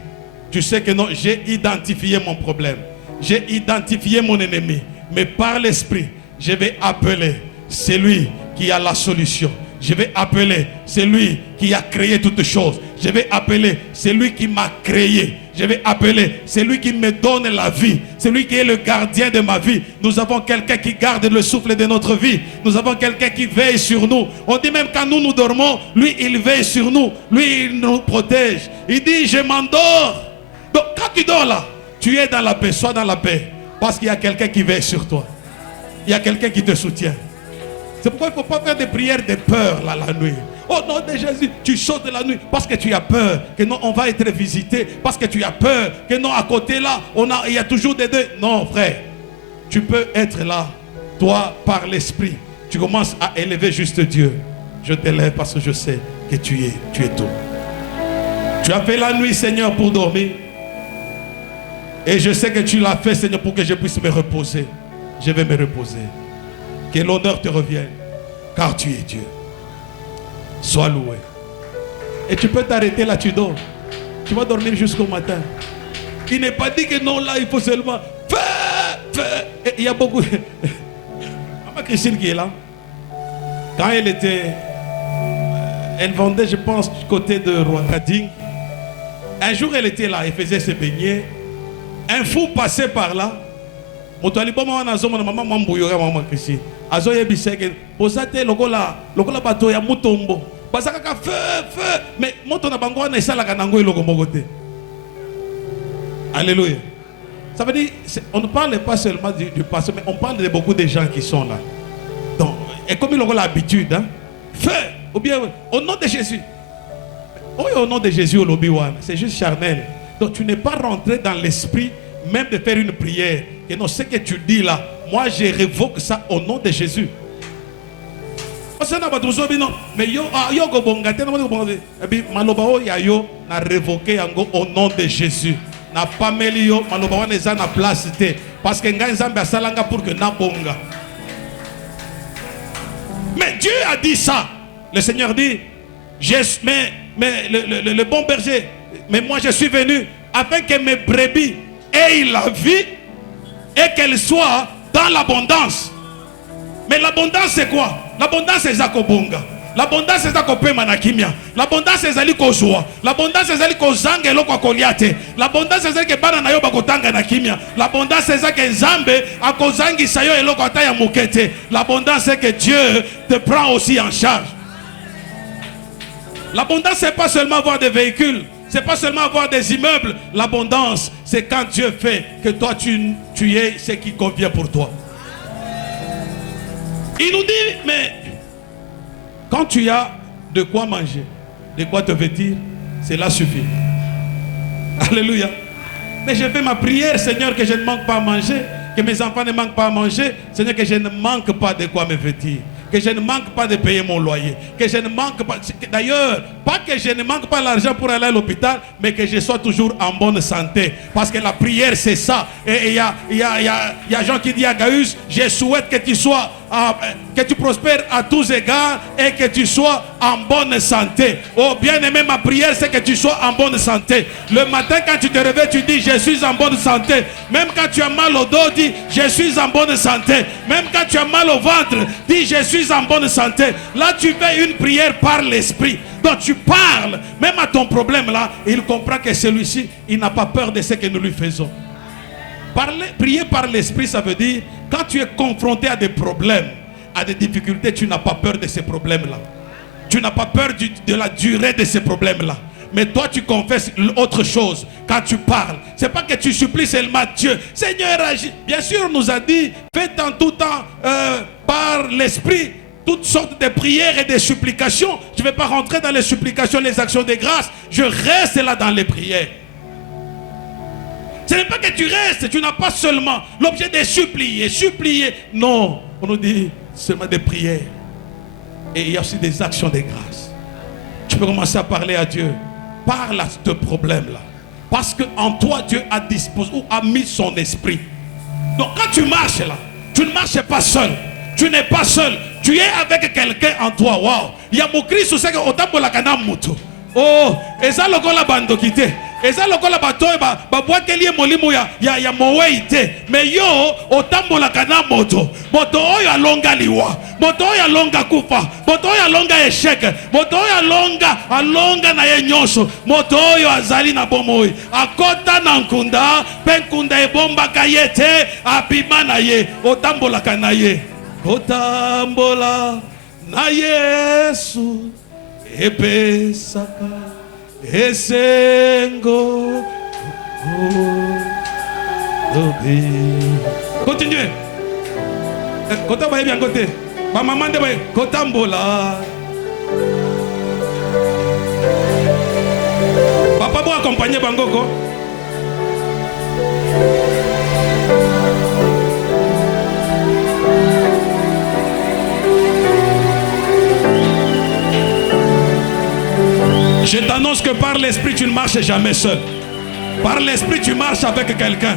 tu sais que non, j'ai identifié mon problème. J'ai identifié mon ennemi. Mais par l'esprit, je vais appeler celui qui a la solution. Je vais appeler celui qui a créé toutes choses. Je vais appeler celui qui m'a créé. Je vais appeler celui qui me donne la vie. Celui qui est le gardien de ma vie. Nous avons quelqu'un qui garde le souffle de notre vie. Nous avons quelqu'un qui veille sur nous. On dit même quand nous dormons, lui il veille sur nous. Lui il nous protège. Il dit je m'endors. Donc quand tu dors là, tu es dans la paix. Sois dans la paix. Parce qu'il y a quelqu'un qui veille sur toi. Il y a quelqu'un qui te soutient. C'est pourquoi il ne faut pas faire des prières de peur là, la nuit. Au nom de Jésus, tu sautes la nuit parce que tu as peur que non, on va être visité. Parce que tu as peur que non, à côté là, il y a toujours des deux. Non, frère. Tu peux être là, toi, par l'esprit. Tu commences à élever juste Dieu. Je t'élève parce que je sais que tu es tout. Tu as fait la nuit, Seigneur, pour dormir. Et je sais que tu l'as fait, Seigneur, pour que je puisse me reposer. Je vais me reposer. Que l'honneur te revienne, car tu es Dieu. Sois loué. Et tu peux t'arrêter là, tu dors. Tu vas dormir jusqu'au matin. Il n'est pas dit que non, là, il faut seulement faire. Et il y a beaucoup. Maman Christine qui est là. Quand elle était. Elle vendait, je pense, du côté de Rwakading. Un jour, elle était là, elle faisait ses beignets. Un fou passait par là. Maman Christine. Azo yebiseke posate lokola bato ya mutombo basaka ka feu mais moto na bango na esala kanango eloko mokote. Alléluia. Ça veut dire on ne parle pas seulement du passé mais on parle de beaucoup de gens qui sont là. Donc et comme il a l'habitude hein, feu ou bien au nom de Jésus. Au nom de Jésus au lobby one, c'est juste charnel. Donc tu n'es pas rentré dans l'esprit même de faire une prière. Et non, ce que tu dis là, moi je révoque ça au nom de Jésus. Mais yo na révoqué au nom de Jésus. Na pas melio maloba wana eza na place te parce que ngai nzambe asalanga pour que na bonga. Mais Dieu a dit ça. Le Seigneur dit mais le bon berger, mais moi je suis venu afin que mes brebis aient la vie et qu'elles soient dans l'abondance. Mais l'abondance c'est quoi? L'abondance c'est Zakobonga. L'abondance c'est Zakopema na kimia. L'abondance c'est Zali Kozwa. L'abondance c'est Zali Kozanga eloko koliate. L'abondance c'est Zali Bana na yo bakotanga na kimia. L'abondance c'est Zaki Nzambe akozangi sayo eloko ataya mukete. L'abondance c'est que Dieu te prend aussi en charge. L'abondance c'est pas seulement avoir des véhicules. C'est pas seulement avoir des immeubles. L'abondance, c'est quand Dieu fait que toi tu es ce qui convient pour toi. Il nous dit, mais quand tu as de quoi manger, de quoi te vêtir, cela suffit. Alléluia. Mais je fais ma prière, Seigneur, que je ne manque pas à manger, que mes enfants ne manquent pas à manger, Seigneur, que je ne manque pas de quoi me vêtir. que je ne manque pas de payer mon loyer, que je ne manque pas, d'ailleurs, pas que je ne manque pas l'argent pour aller à l'hôpital, mais que je sois toujours en bonne santé. Parce que la prière, c'est ça. Et il y a gens qui disent à Gaius, je souhaite que tu sois, que tu prospères à tous égards et que tu sois en bonne santé. Oh bien-aimé, ma prière, c'est que tu sois en bonne santé. Le matin, quand tu te réveilles, tu dis, je suis en bonne santé. Même quand tu as mal au dos, dis, je suis en bonne santé. Même quand tu as mal au ventre, dis, je suis en bonne santé. Là, tu fais une prière par l'esprit. Donc tu parles, même à ton problème là, et il comprend que celui-ci, il n'a pas peur de ce que nous lui faisons. Prier par l'esprit, ça veut dire, quand tu es confronté à des problèmes, à des difficultés, tu n'as pas peur de ces problèmes-là. Tu n'as pas peur de la durée de ces problèmes-là. Mais toi, tu confesses autre chose quand tu parles. C'est pas que tu supplies seulement Dieu. Seigneur, agis. Bien sûr, on nous a dit, faites en tout temps par l'esprit toutes sortes de prières et de supplications. Je ne vais pas rentrer dans les supplications, les actions de grâce. Je reste là dans les prières. Ce n'est pas que tu restes, tu n'as pas seulement l'objet de supplier. Non, on nous dit seulement des prières. Et il y a aussi des actions de grâce. Tu peux commencer à parler à Dieu. Parle à ce problème-là. Parce qu'en toi, Dieu a disposé ou a mis son esprit. Donc quand tu marches là, tu ne marches pas seul. Tu n'es pas seul. Tu es avec quelqu'un en toi. Waouh. Il y a mon Christ où c'est que otambola kana mutu. Oh, eza lokola bando kite. Eza lokola bato ba bwakeli molimo ya moweite. Mais yo otambola kana moto. Moto oyo alonga liwa. Moto oyo alonga kufa. Moto oyo alonga échec. Moto oyo alonga na ye nyonso. Moto oyo azali na bomoi. Akota na nkunda, pe nkunda ebomba kayete, apima na ye. Otambola kana ye. Otambola na Yesu epesaka esengo. Continuez. Kota baye bien côté. Ma maman de baye kotambola. Papa bo accompagner bangoko. Je t'annonce que par l'esprit, tu ne marches jamais seul. Par l'esprit, tu marches avec quelqu'un.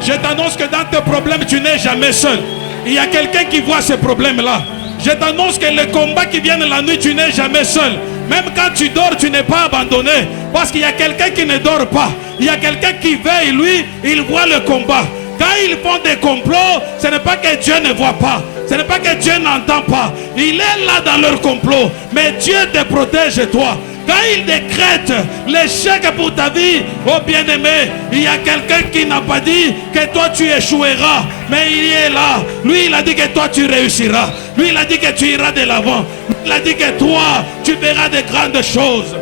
Je t'annonce que dans tes problèmes, tu n'es jamais seul. Il y a quelqu'un qui voit ces problèmes-là. Je t'annonce que les combats qui viennent la nuit, tu n'es jamais seul. Même quand tu dors, tu n'es pas abandonné. Parce qu'il y a quelqu'un qui ne dort pas. Il y a quelqu'un qui veille, lui, il voit le combat. Quand ils font des complots, ce n'est pas que Dieu ne voit pas. Ce n'est pas que Dieu n'entend pas. Il est là dans leur complot. Mais Dieu te protège, toi. Quand il décrète l'échec pour ta vie, oh bien-aimé, il y a quelqu'un qui n'a pas dit que toi tu échoueras, mais il est là. Lui, il a dit que toi tu réussiras. Lui, il a dit que tu iras de l'avant. Il a dit que toi, tu verras de grandes choses.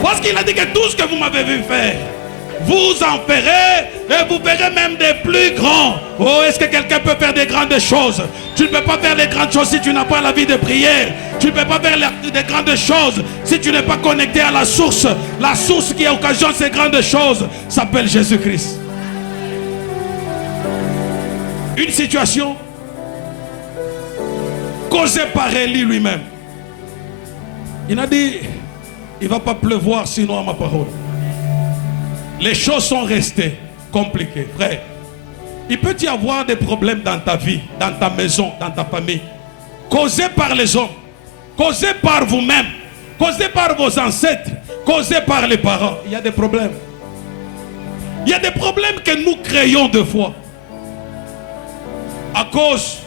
Parce qu'il a dit que tout ce que vous m'avez vu faire, vous en ferez et vous verrez même des plus grands. Oh, est-ce que quelqu'un peut faire des grandes choses? Tu ne peux pas faire les grandes choses si tu n'as pas la vie de prière. Tu ne peux pas faire des grandes choses si tu n'es pas connecté à la source. La source qui occasionne ces grandes choses s'appelle Jésus-Christ. Une situation causée par Élie lui-même. Il a dit, il ne va pas pleuvoir sinon à ma parole. Les choses sont restées compliquées, frère. Il peut y avoir des problèmes dans ta vie, dans ta maison, dans ta famille, causés par les hommes, causés par vous-même, causés par vos ancêtres, causés par les parents. Il y a des problèmes. Il y a des problèmes que nous créons deux fois. À cause,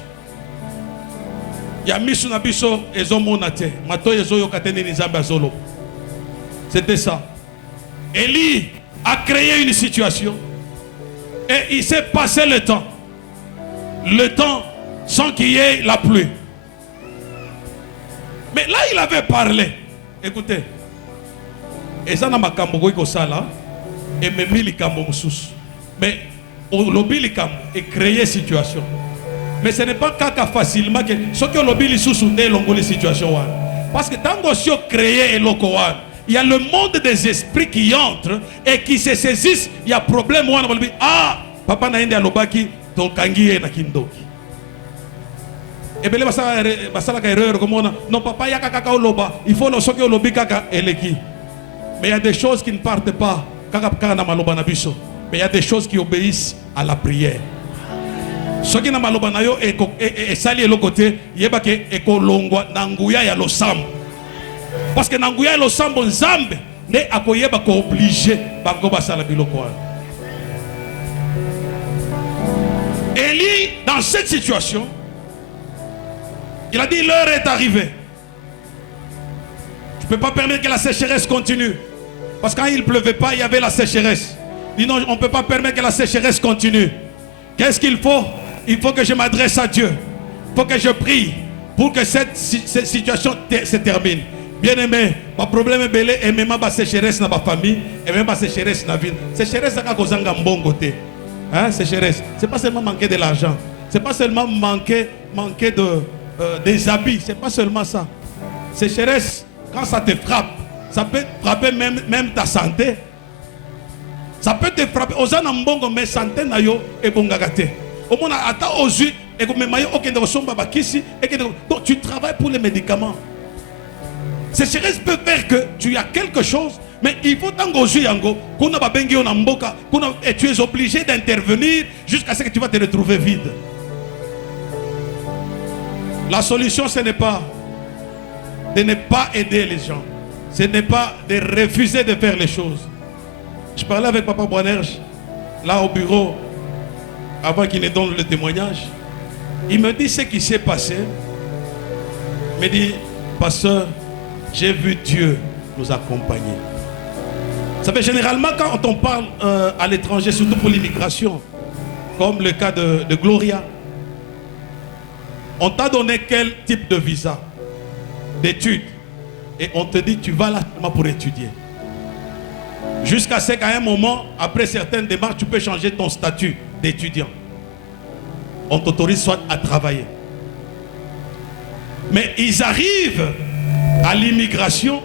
il y a Misunabiso et Zomonate, Mato et Zoyokatene Nizamba Zolo. C'était ça. Élie a créé une situation et il s'est passé le temps sans qu'il y ait la pluie. Mais là il avait parlé, écoutez, et ça n'a pas kambogo sala et même il kambo sous, mais au lobby il kambo et créer situation. Mais ce n'est pas caca facilement que ce que le lobby sous n'est longo les situations, parce que tant que si on crée et loco, il y a le monde des esprits qui entrent et qui se saisissent. Il y a problème. Ah, papa n'a pas de ton kangi na kindoki. ebele basalaka erreur komona non papa yaka kaka oloba il faut le soki olobi kaka eleki. Mais il y a des choses qui ne partent pas kaka na maloba na biso. Mais il y a des choses qui obéissent à la prière. Soki na maloba na yo e sali eloko te yeba ke ekolongwa na nguya ya losambo. Parce que na nguya ya losambo nzambe ne akoyeba ko obligé bango basala biloko wana. Élie, dans cette situation, il a dit l'heure est arrivée. Tu ne peux pas permettre que la sécheresse continue. Parce que quand il ne pleuvait pas, il y avait la sécheresse. Il dit non, on ne peut pas permettre que la sécheresse continue. Qu'est-ce qu'il faut? Il faut que je m'adresse à Dieu. Il faut que je prie pour que cette situation se termine. Bien aimé, mon problème est belé et même ma sécheresse dans ma famille et même ma sécheresse dans la ville. Sécheresse c'est quand on bon côté. Hein, sécheresse, c'est pas seulement manquer de l'argent, c'est pas seulement manquer des habits, c'est pas seulement ça. Sécheresse, quand ça te frappe, ça peut frapper même ta santé. Ça peut te frapper. Osana mbongo mais santé na yo et bongagate. Au moins ata ozu et comme mayo okende osomba bakisi et que donc tu travailles pour les médicaments. Sécheresse peut faire que tu as quelque chose, mais il faut t'engozer yango. Et tu es obligé d'intervenir jusqu'à ce que tu vas te retrouver vide. La solution, ce n'est pas de ne pas aider les gens. Ce n'est pas de refuser de faire les choses. Je parlais avec Papa Boanerge, là au bureau, avant qu'il ne donne le témoignage. Il me dit ce qui s'est passé. Il me dit, pasteur, j'ai vu Dieu nous accompagner. Vous savez, généralement, quand on parle à l'étranger, surtout pour l'immigration, comme le cas de Gloria, on t'a donné quel type de visa, d'études, et on te dit tu vas là pour étudier. Jusqu'à ce qu'à un moment, après certaines démarches, tu peux changer ton statut d'étudiant. On t'autorise soit à travailler. Mais ils arrivent à l'immigration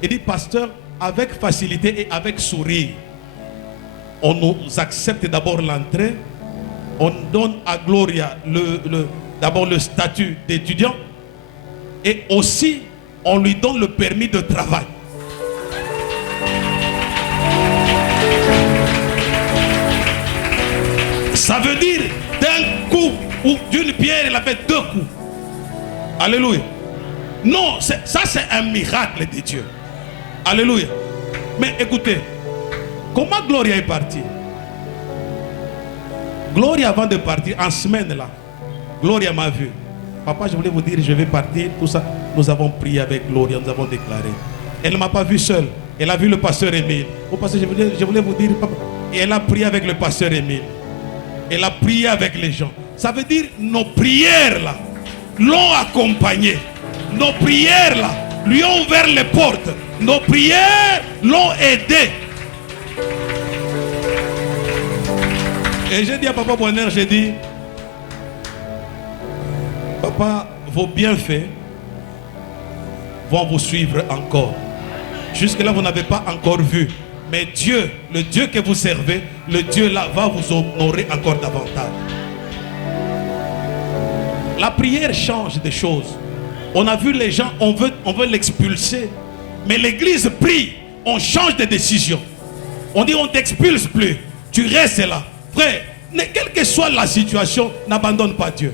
et dit pasteur, avec facilité et avec sourire, on nous accepte d'abord l'entrée, on donne à Gloria d'abord le statut d'étudiant et aussi on lui donne le permis de travail. Ça veut dire d'un coup ou d'une pierre il a fait deux coups. Alléluia. Non, ça c'est un miracle de Dieu. Alléluia. Mais écoutez, comment Gloria est partie? Gloria avant de partir, en semaine là, Gloria m'a vu. Papa, je voulais vous dire, je vais partir, tout ça. Nous avons prié avec Gloria, nous avons déclaré. Elle ne m'a pas vu seule. Elle a vu le pasteur Émile. Oh, pasteur, je voulais vous dire, papa. Et elle a prié avec le pasteur Émile. Elle a prié avec les gens. Ça veut dire, nos prières là, l'ont accompagné. Nos prières là, lui ont ouvert les portes. Nos prières l'ont aidé. Et j'ai dit à Papa Bonheur, j'ai dit, papa, vos bienfaits vont vous suivre encore. Jusque-là, vous n'avez pas encore vu. Mais Dieu, le Dieu que vous servez, le Dieu là va vous honorer encore davantage. La prière change des choses. On a vu les gens, on veut l'expulser. Mais l'église prie, on change de décision. On dit on ne t'expulse plus. Tu restes là. Frère, quelle que soit la situation, n'abandonne pas Dieu.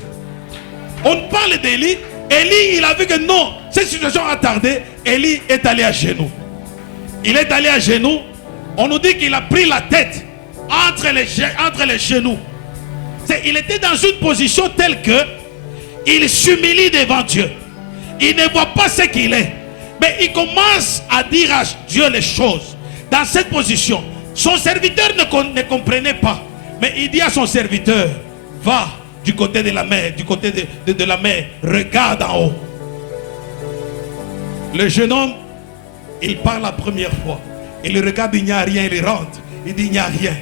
On parle d'Élie. Élie, il a vu que non, cette situation a tardé. Élie est allé à genoux. Il est allé à genoux. On nous dit qu'il a pris la tête entre les genoux. Il était dans une position telle que il s'humilie devant Dieu. Il ne voit pas ce qu'il est. Mais il commence à dire à Dieu les choses. Dans cette position, son serviteur ne comprenait pas. Mais il dit à son serviteur, va du côté de la mer, du côté de la mer, regarde en haut. Le jeune homme, il parle la première fois. Il regarde, il n'y a rien, il rentre. Il dit, il n'y a rien.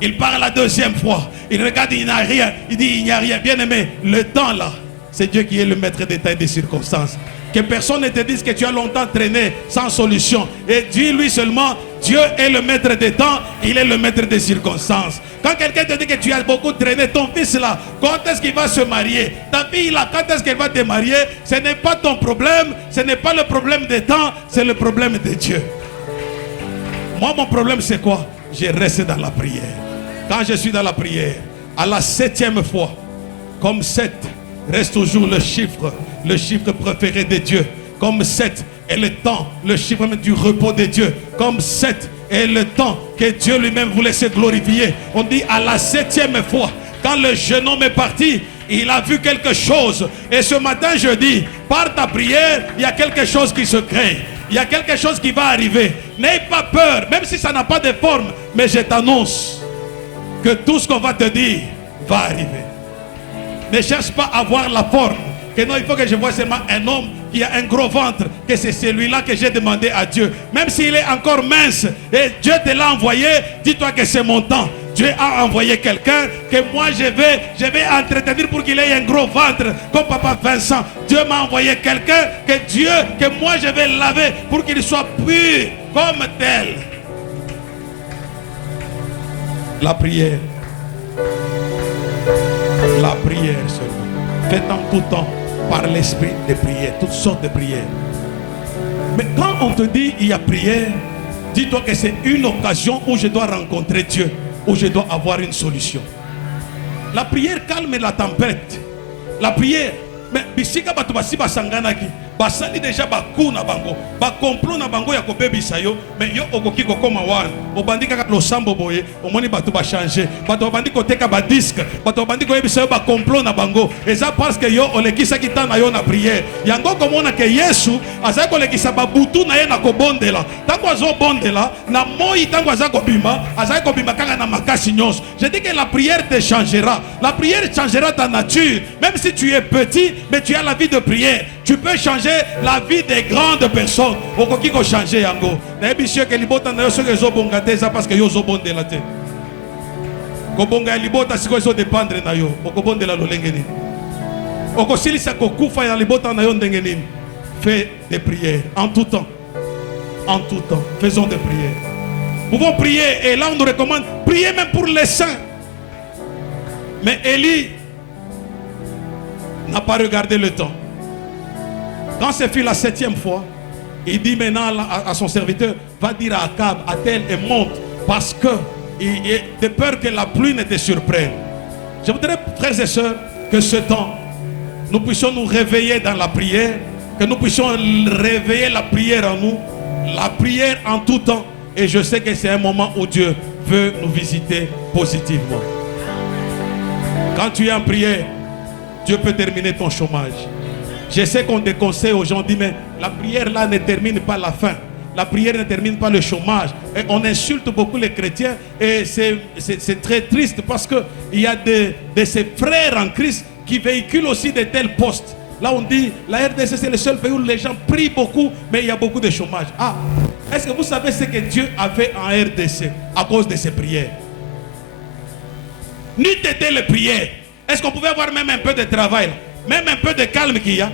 Il parle la deuxième fois. Il regarde, il n'y a rien. Il dit, il n'y a rien. Bien aimé, le temps là, c'est Dieu qui est le maître des temps et des circonstances. Que personne ne te dise que tu as longtemps traîné sans solution. Et dis-lui seulement, Dieu est le maître des temps, il est le maître des circonstances. Quand quelqu'un te dit que tu as beaucoup traîné, ton fils là, quand est-ce qu'il va se marier? Ta fille là, quand est-ce qu'elle va te marier? Ce n'est pas ton problème, ce n'est pas le problème des temps, c'est le problème de Dieu. Moi, mon problème c'est quoi? Je reste dans la prière. Quand je suis dans la prière, à la 7e fois, comme 7 reste toujours le chiffre préféré de Dieu. Comme 7 est le temps, le chiffre même du repos de Dieu. Comme 7 est le temps que Dieu lui-même voulait se glorifier. On dit à la 7e fois, quand le jeune homme est parti, il a vu quelque chose. Et ce matin, je dis, par ta prière, il y a quelque chose qui se crée. Il y a quelque chose qui va arriver. N'aie pas peur, même si ça n'a pas de forme. Mais je t'annonce que tout ce qu'on va te dire va arriver. Ne cherche pas à voir la forme. Que non, il faut que je voie seulement un homme qui a un gros ventre. Que c'est celui-là que j'ai demandé à Dieu. Même s'il est encore mince et Dieu te l'a envoyé, dis-toi que c'est mon temps. Dieu a envoyé quelqu'un que moi je vais entretenir pour qu'il ait un gros ventre comme Papa Vincent. Dieu m'a envoyé quelqu'un que moi je vais laver pour qu'il soit pur comme tel. La prière. La prière seulement. Faites en tout temps par l'esprit de prière, toutes sortes de prières. Mais quand on te dit il y a prière, dis-toi que c'est une occasion où je dois rencontrer Dieu, où je dois avoir une solution. La prière calme la tempête. La prière, mais bisika batu basi basanganaki, basali déjà baku na bango, ba complot na bango ya kobebisa yo, mais yo okoki kokoma wana, obandi kaka losambo boye, omoni batu ba changer, batu obandi koteka ba disque, batu obandi koyebisa yo ba complot na bango, eza parce que yo olekisa kitana yo na prière. Yango komona ke Yesu azali kolekisa ba butu na ye na kobondela. Tango azo bondela na moi tango azali kobima kaka na makasi nyonso. Je dis que la prière te changera. La prière changera ta nature, même si tu es petit, mais tu as la vie de prière. Tu peux changer la vie des grandes personnes. Okoki ko changer yango. Na ebisio ke libota na yo so ke zo bonga te ça parce que yo zo bondela te. Ko bonga libota siko zo dépendre na yo. Okobondela lolenge nini. Okosilisa ko kufa ya libota na yo ndenge nini. Fais des prières en tout temps. En tout temps, faisons des prières. Nous pouvons prier et là on nous recommande prier même pour les saints. Mais Élie n'a pas regardé le temps. Quand c'est fait la 7e fois, il dit maintenant à son serviteur, va dire à Akab, à tel et monte, parce que il est de peur que la pluie ne te surprenne. Je voudrais, frères et sœurs, que ce temps, nous puissions nous réveiller dans la prière, que nous puissions réveiller la prière en nous, la prière en tout temps. Et je sais que c'est un moment où Dieu veut nous visiter positivement. Quand tu es en prière, Dieu peut terminer ton chômage. Je sais qu'on déconseille aux gens, on dit mais la prière là ne termine pas la faim. La prière ne termine pas le chômage. Et on insulte beaucoup les chrétiens et c'est très triste parce qu'il y a de ces frères en Christ qui véhiculent aussi de tels postes. Là on dit la RDC c'est le seul pays où les gens prient beaucoup mais il y a beaucoup de chômage. Ah, est-ce que vous savez ce que Dieu a fait en RDC à cause de ces prières? N'eût été les prières, est-ce qu'on pouvait avoir même un peu de travail là? Même un peu de calme qu'il y a.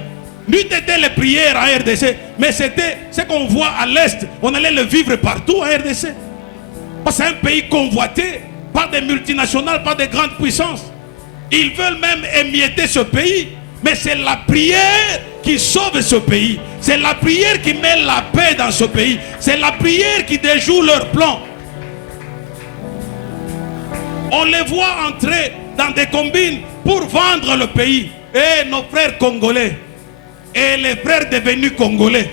N'eût été les prières en RDC, mais c'était ce qu'on voit à l'Est. On allait le vivre partout en RDC. Parce que c'est un pays convoité par des multinationales, par des grandes puissances. Ils veulent même émietter ce pays. Mais c'est la prière qui sauve ce pays. C'est la prière qui met la paix dans ce pays. C'est la prière qui déjoue leurs plans. On les voit entrer dans des combines pour vendre le pays. Et nos frères congolais et les frères devenus congolais,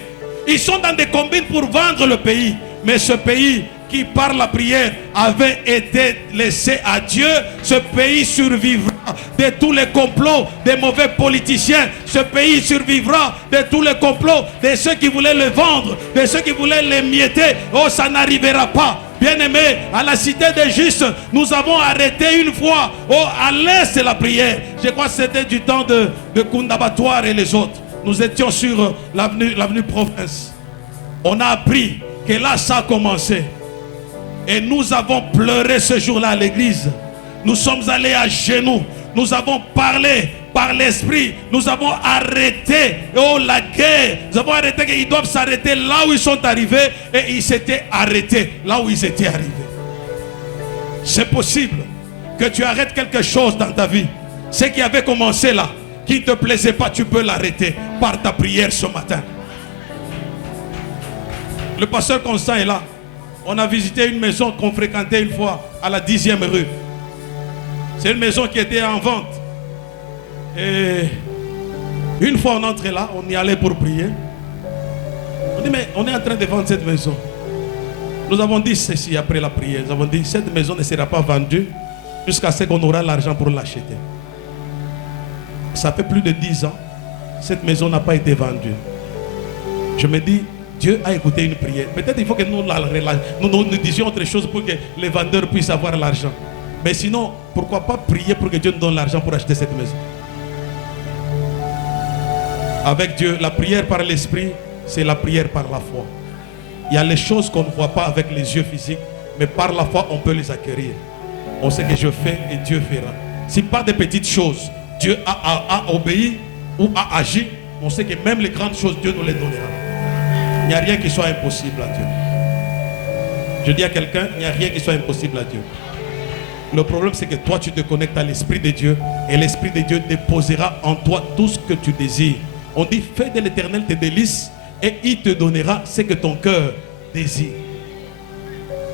ils sont dans des combines pour vendre le pays. Mais ce pays qui par la prière avait été laissé à Dieu, ce pays survivra de tous les complots des mauvais politiciens. Ce pays survivra de tous les complots de ceux qui voulaient le vendre, de ceux qui voulaient l'émietter. Oh, ça n'arrivera pas. Bien-aimés, à la cité des justes, nous avons arrêté une fois à l'est de la prière. Je crois que c'était du temps de Kundabatoire et les autres. Nous étions sur l'avenue Province. On a appris que là ça a commencé. Et nous avons pleuré ce jour-là à l'église. Nous sommes allés à genoux. Nous avons parlé par l'esprit. Nous avons arrêté la guerre. Nous avons arrêté qu'ils doivent s'arrêter là où ils sont arrivés. Et ils s'étaient arrêtés là où ils étaient arrivés. C'est possible que tu arrêtes quelque chose dans ta vie. Ce qui avait commencé là, qui ne te plaisait pas, tu peux l'arrêter par ta prière ce matin. Le pasteur Constant est là. On a visité une maison qu'on fréquentait une fois à la 10e rue. C'est une maison qui était en vente. Et une fois on entrait là, on y allait pour prier. On dit mais on est en train de vendre cette maison. Nous avons dit ceci après la prière. Nous avons dit cette maison ne sera pas vendue jusqu'à ce qu'on aura l'argent pour l'acheter. Ça fait plus de 10 ans. Cette maison n'a pas été vendue. Je me dis, Dieu a écouté une prière. Peut-être il faut que nous disions autre chose pour que les vendeurs puissent avoir l'argent. Mais sinon, pourquoi pas prier pour que Dieu nous donne l'argent pour acheter cette maison? Avec Dieu, la prière par l'esprit, c'est la prière par la foi. Il y a les choses qu'on ne voit pas avec les yeux physiques, mais par la foi, on peut les acquérir. On sait que je fais et Dieu fera. Si pas des petites choses, Dieu a obéi ou a agi, on sait que même les grandes choses, Dieu nous les donnera. Il n'y a rien qui soit impossible à Dieu. Je dis à quelqu'un, il n'y a rien qui soit impossible à Dieu. Le problème, c'est que toi, tu te connectes à l'Esprit de Dieu et l'Esprit de Dieu déposera en toi tout ce que tu désires. On dit, fais de l'Éternel tes délices et il te donnera ce que ton cœur désire.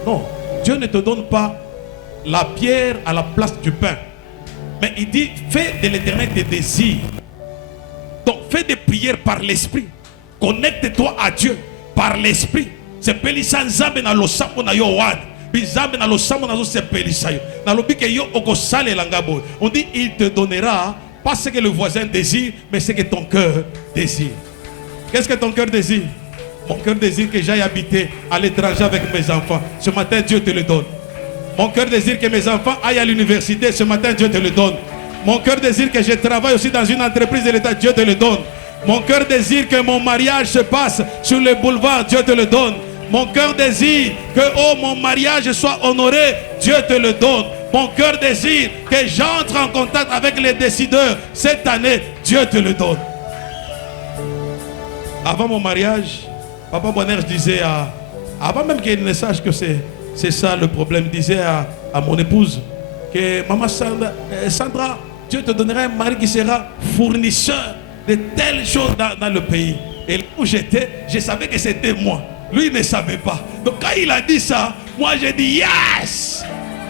Non, Dieu ne te donne pas la pierre à la place du pain. Mais il dit, fais de l'Éternel tes désirs. Donc, fais des prières par l'Esprit. Connecte-toi à Dieu par l'Esprit. C'est Pelissa Nzambe na losambo na yo wan. Bizambe na losambo na zo se Pelissa yo. Na lobike yo okosale langabo. On dit, il te donnera pas ce que le voisin désire, mais ce que ton cœur désire. Qu'est-ce que ton cœur désire? Mon cœur désire que j'aille habiter à l'étranger avec mes enfants. Ce matin, Dieu te le donne. Mon cœur désire que mes enfants aillent à l'université. Ce matin, Dieu te le donne. Mon cœur désire que je travaille aussi dans une entreprise de l'État. Dieu te le donne. Mon cœur désire que mon mariage se passe sur le boulevard. Dieu te le donne. Mon cœur désire que mon mariage soit honoré. Dieu te le donne. Mon cœur désire que j'entre en contact avec les décideurs. Cette année, Dieu te le donne. Avant mon mariage, Papa Bonheur, je disais avant même qu'il ne sache que c'est ça le problème, disait à mon épouse que maman Sandra, Dieu te donnera un mari qui sera fournisseur de telles choses dans le pays. Et là où j'étais, je savais que c'était moi. Lui il ne savait pas. Donc quand il a dit ça, moi j'ai dit yes,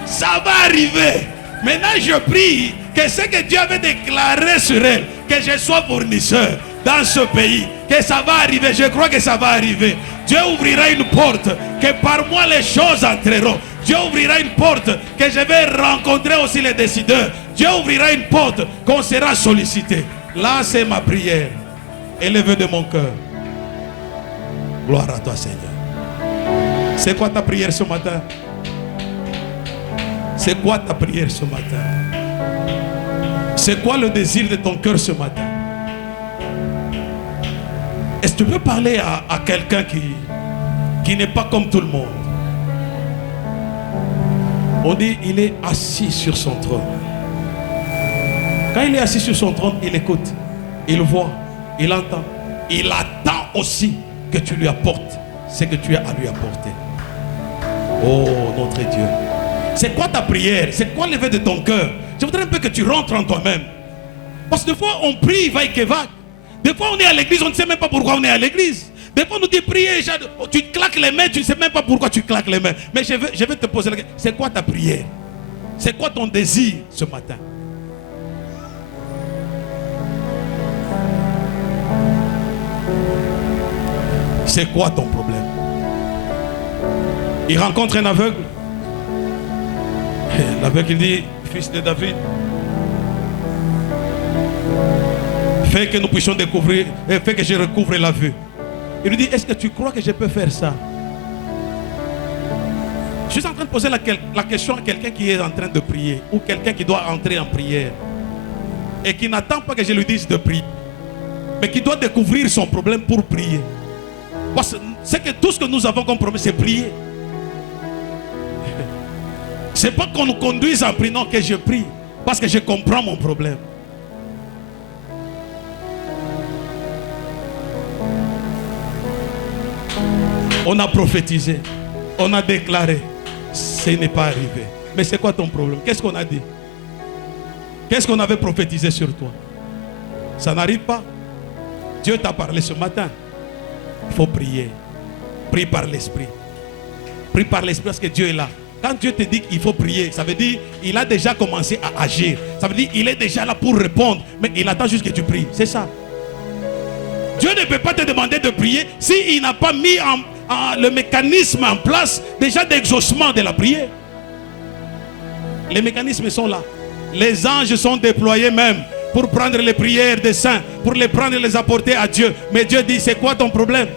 ça va arriver. Maintenant je prie que ce que Dieu avait déclaré sur elle, que je sois fournisseur dans ce pays, que ça va arriver. Je crois que ça va arriver. Dieu ouvrira une porte, que par moi les choses entreront. Dieu ouvrira une porte, que je vais rencontrer aussi les décideurs. Dieu ouvrira une porte, qu'on sera sollicité. Là c'est ma prière, élevée de mon cœur. Gloire à toi Seigneur. C'est quoi ta prière ce matin? C'est quoi ta prière ce matin? C'est quoi le désir de ton cœur ce matin? Est-ce que tu peux parler à quelqu'un qui n'est pas comme tout le monde? On dit il est assis sur son trône. Quand il est assis sur son trône, il écoute, il voit, il entend. Il attend aussi que tu lui apportes ce que tu as à lui apporter. Oh notre Dieu. C'est quoi ta prière? C'est quoi l'éveil de ton cœur? Je voudrais un peu que tu rentres en toi-même. Parce que des fois on prie, vaille que vague. Des fois on est à l'église, on ne sait même pas pourquoi on est à l'église. Des fois on nous dit prier, tu claques les mains, tu ne sais même pas pourquoi tu claques les mains. Mais je vais te poser la question, c'est quoi ta prière? C'est quoi ton désir ce matin? C'est quoi ton problème? Il rencontre un aveugle. L'aveugle il dit, fils de David, fais que nous puissions découvrir, fais que je recouvre la vue. Il lui dit, est-ce que tu crois que je peux faire ça? Je suis en train de poser la question à quelqu'un qui est en train de prier, ou quelqu'un qui doit entrer en prière et qui n'attend pas que je lui dise de prier, mais qui doit découvrir son problème pour prier. Parce que c'est que tout ce que nous avons comme problème, c'est prier. C'est pas qu'on nous conduise en priant que je prie, parce que je comprends mon problème. On a prophétisé, on a déclaré, ce n'est pas arrivé. Mais c'est quoi ton problème? Qu'est-ce qu'on a dit? Qu'est-ce qu'on avait prophétisé sur toi? Ça n'arrive pas. Dieu t'a parlé ce matin. Il faut prier. Prie par l'esprit. Prie par l'esprit parce que Dieu est là. Quand Dieu te dit qu'il faut prier, ça veut dire qu'il a déjà commencé à agir. Ça veut dire qu'il est déjà là pour répondre. Mais il attend juste que tu pries. C'est ça. Dieu ne peut pas te demander de prier s'il n'a pas mis le mécanisme en place déjà d'exaucement de la prière. Les mécanismes sont là. Les anges sont déployés même pour prendre les prières des saints, pour les prendre et les apporter à Dieu. Mais Dieu dit, c'est quoi ton problème?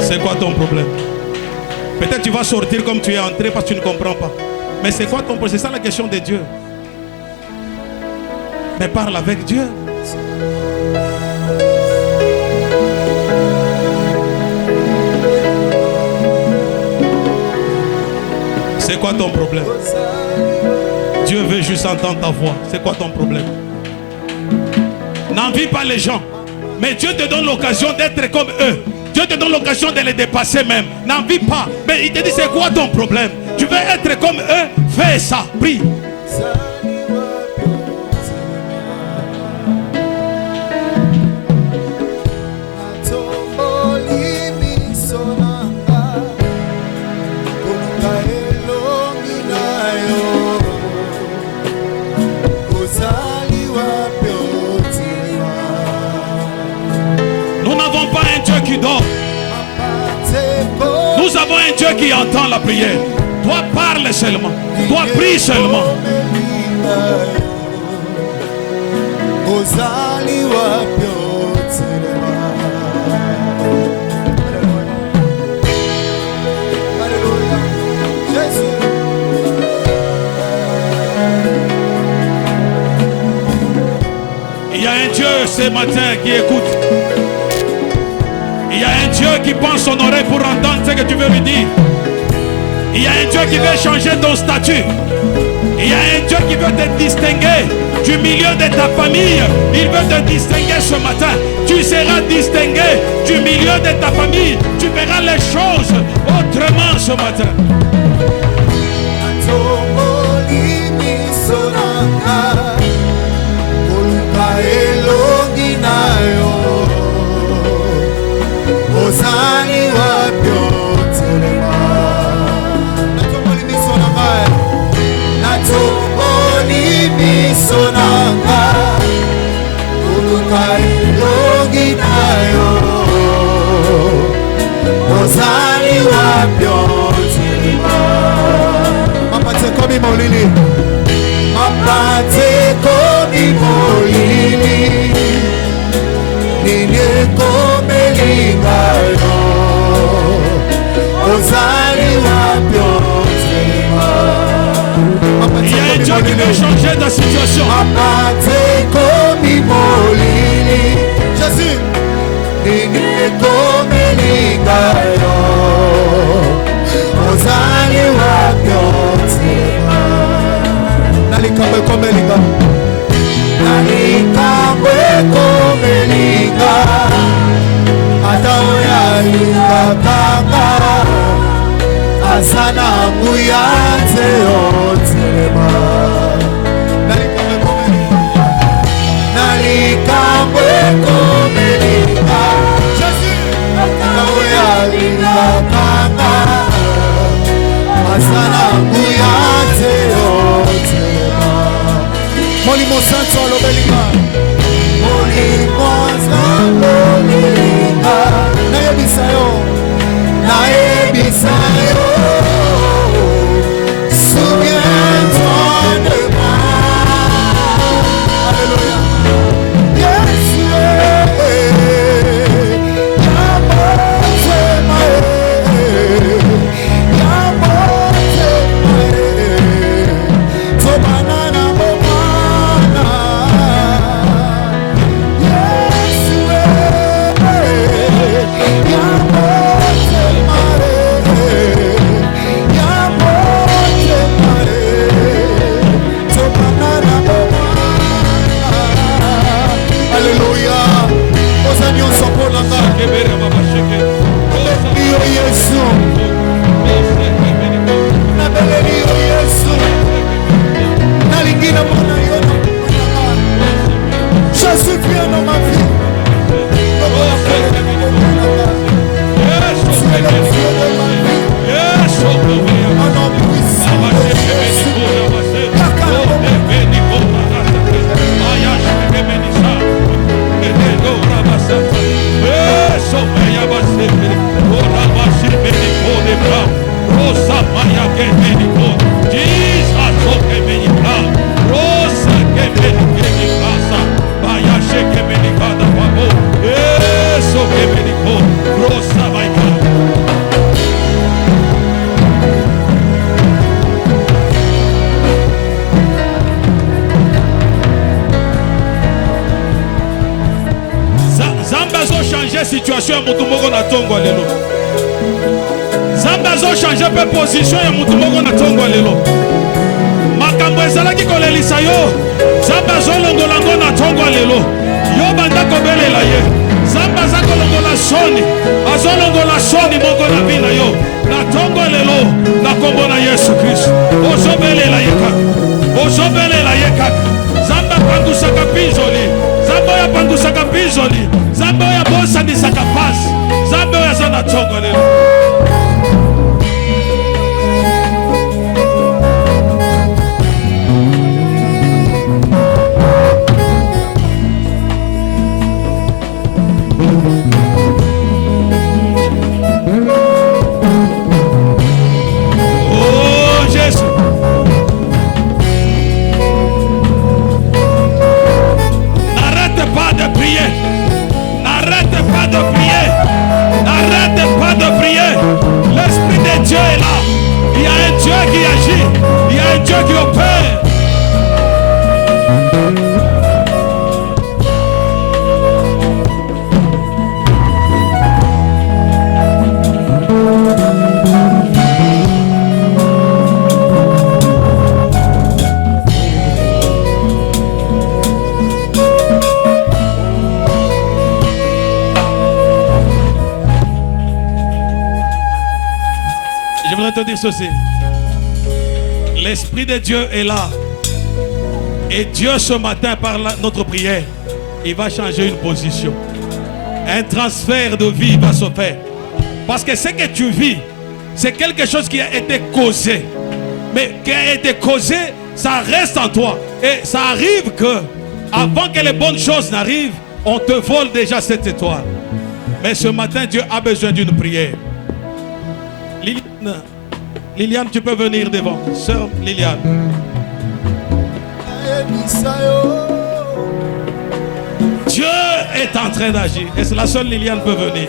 C'est quoi ton problème? Peut-être tu vas sortir comme tu es entré parce que tu ne comprends pas. Mais c'est quoi ton problème? C'est ça la question de Dieu. Mais parle avec Dieu. C'est quoi ton problème? Dieu veut juste entendre ta voix. C'est quoi ton problème? N'envie pas les gens. Mais Dieu te donne l'occasion d'être comme eux. Dieu te donne l'occasion de les dépasser même. N'envie pas. Mais il te dit, c'est quoi ton problème? Tu veux être comme eux? Fais ça. Prie. Nous n'avons pas un Dieu qui dort. Nous avons un Dieu qui entend la prière. Toi parle seulement. Toi prie seulement. Il y a un Dieu ce matin qui écoute. Il y a un Dieu qui pense son oreille pour entendre ce que tu veux lui dire. Il y a un Dieu qui veut changer ton statut. Il y a un Dieu qui veut te distinguer du milieu de ta famille. Il veut te distinguer ce matin. Tu seras distingué du milieu de ta famille. Tu verras les choses autrement ce matin. Il y a un Dieu qui veut changer ta situation. Jésus. Molimo Santo Lobelinga. Molimo Santo Lobelinga. Naye bisayo. Naye bisayo. Souviens-toi de moi. Alléluia. Yes, Maya Kemeniko, Jesus, Kemenika, Rosa Kemenikasa, Maya Shekemenika, the Pabo, Eso Kemeniko, Rosa Maika. Zamba zo changer situation ya mutu moko na tongo lelo. Zamba zo changer pe position ya mutu moko na tongo lelo. Makambo ezalaki kolelisa yo. Zamba zo longola ngo na tongo lelo. Yo banda kobelela ye. Zamba za kolongola soni. Azolongola soni moko na bina yo. Na tongo lelo na kombo na Yesu Kristo. Ozobelela ye kaka. Ozobelela ye kaka. Zamba pangusaka pinzoli. Zamba ya pangusaka pinzoli. Zamba ya bosa ni sakapasi. Zamba ya zona tongo lelo. Oh Jésus. N'arrête pas de prier. N'arrête pas de prier. N'arrête pas de prier. L'Esprit de Dieu est là. Il y a un Dieu qui agit. Il y a un Dieu qui opère. Je voudrais te dire ceci. L'Esprit de Dieu est là. Et Dieu ce matin, par notre prière, il va changer une position. Un transfert de vie va se faire. Parce que ce que tu vis, c'est quelque chose qui a été causé. Mais qui a été causé, ça reste en toi. Et ça arrive que, avant que les bonnes choses n'arrivent, on te vole déjà cette étoile. Mais ce matin, Dieu a besoin d'une prière. Liliane, tu peux venir devant. Sœur Liliane. Dieu est en train d'agir. Et c'est la seule Liliane peut venir.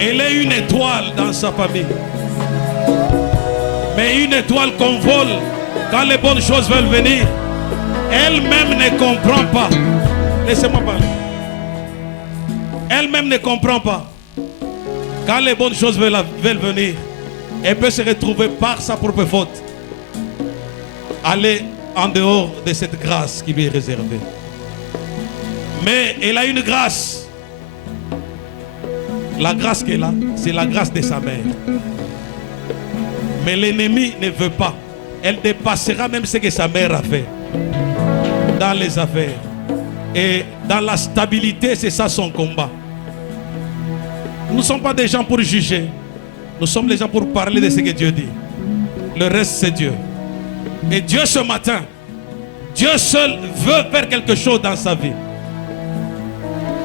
Elle est une étoile dans sa famille. Mais une étoile qu'on vole quand les bonnes choses veulent venir. Elle-même ne comprend pas. Laissez-moi parler. Elle-même ne comprend pas. Quand les bonnes choses veulent venir, elle peut se retrouver par sa propre faute. Aller en dehors de cette grâce qui lui est réservée. Mais elle a une grâce. La grâce qu'elle a, c'est la grâce de sa mère. Mais l'ennemi ne veut pas. Elle dépassera même ce que sa mère a fait. Dans les affaires. Et dans la stabilité, c'est ça son combat. Nous ne sommes pas des gens pour juger. Nous sommes des gens pour parler de ce que Dieu dit. Le reste, c'est Dieu. Et Dieu ce matin, Dieu seul veut faire quelque chose dans sa vie.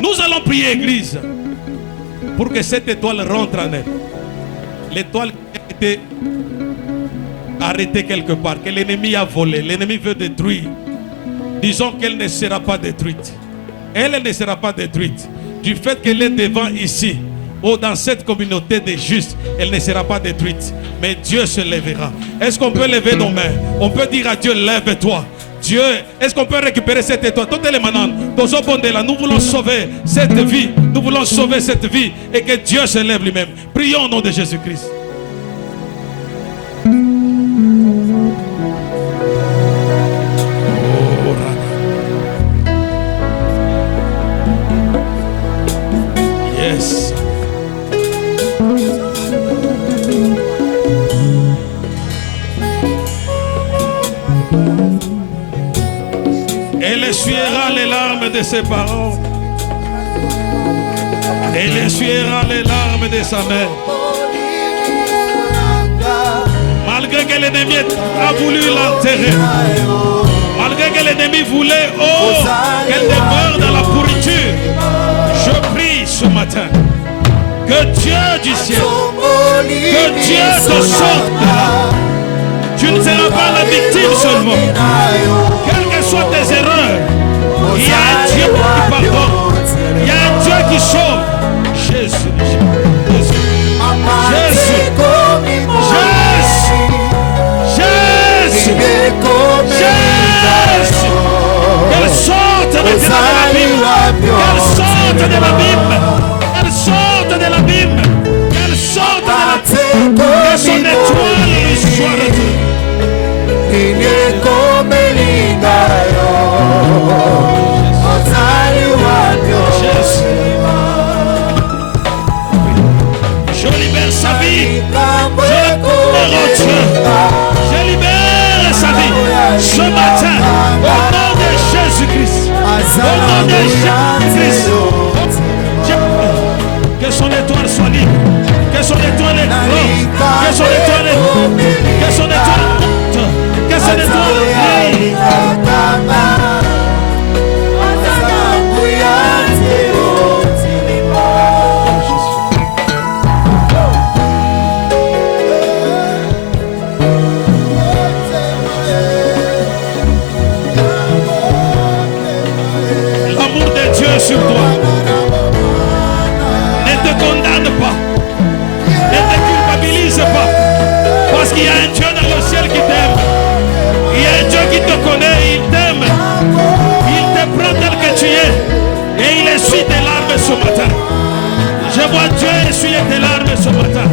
Nous allons prier, Église, pour que cette étoile rentre en elle. L'étoile qui a été arrêtée quelque part, que l'ennemi a volé. L'ennemi veut détruire. Disons qu'elle ne sera pas détruite. Elle ne sera pas détruite. Du fait qu'elle est devant ici, ou dans cette communauté des justes, elle ne sera pas détruite. Mais Dieu se lèvera. Est-ce qu'on peut lever nos mains? On peut dire à Dieu, lève-toi. Dieu, est-ce qu'on peut récupérer cette étoile? Nous voulons sauver cette vie. Nous voulons sauver cette vie. Et que Dieu se lève lui-même. Prions au nom de Jésus-Christ. Yes. Elle essuiera les larmes de ses parents. Elle essuiera les larmes de sa mère. Malgré que l'ennemi a voulu l'enterrer. Malgré que l'ennemi voulait qu'elle demeure dans la pourriture. matin. Que Dieu du ciel, que Dieu te sorte de là. Tu ne seras pas la victime seulement. Quelles que soient tes erreurs, il y a un Dieu qui pardonne. Il y a un Dieu qui sauve. Jésus, Jésus, Jésus, Jésus, Jésus. Qu'elle sorte maintenant de l'abîme. Qu'elle sorte de l'abîme. Qu'elle sorte de l'abîme. Qu'elle sorte de l'abîme. Que son étoile lui soit retournée. Je libère sa vie. Je libère sa vie. Ce matin, au nom de Jésus-Christ. Au nom de Jésus-Christ. Que son étoile soit libre. Que son étoile est grande. Que son étoile est haute. Que son étoile monte. Que son étoile brille. L'amour de Dieu sur toi. Ne te condamne pas. Ne te culpabilise pas. Parce qu'il y a un Dieu dans le ciel qui t'aime. Il y a un Dieu qui te connaît, il t'aime. Il te prend tel que tu es. Et il essuie tes larmes ce matin. Je vois Dieu essuyer tes larmes ce matin.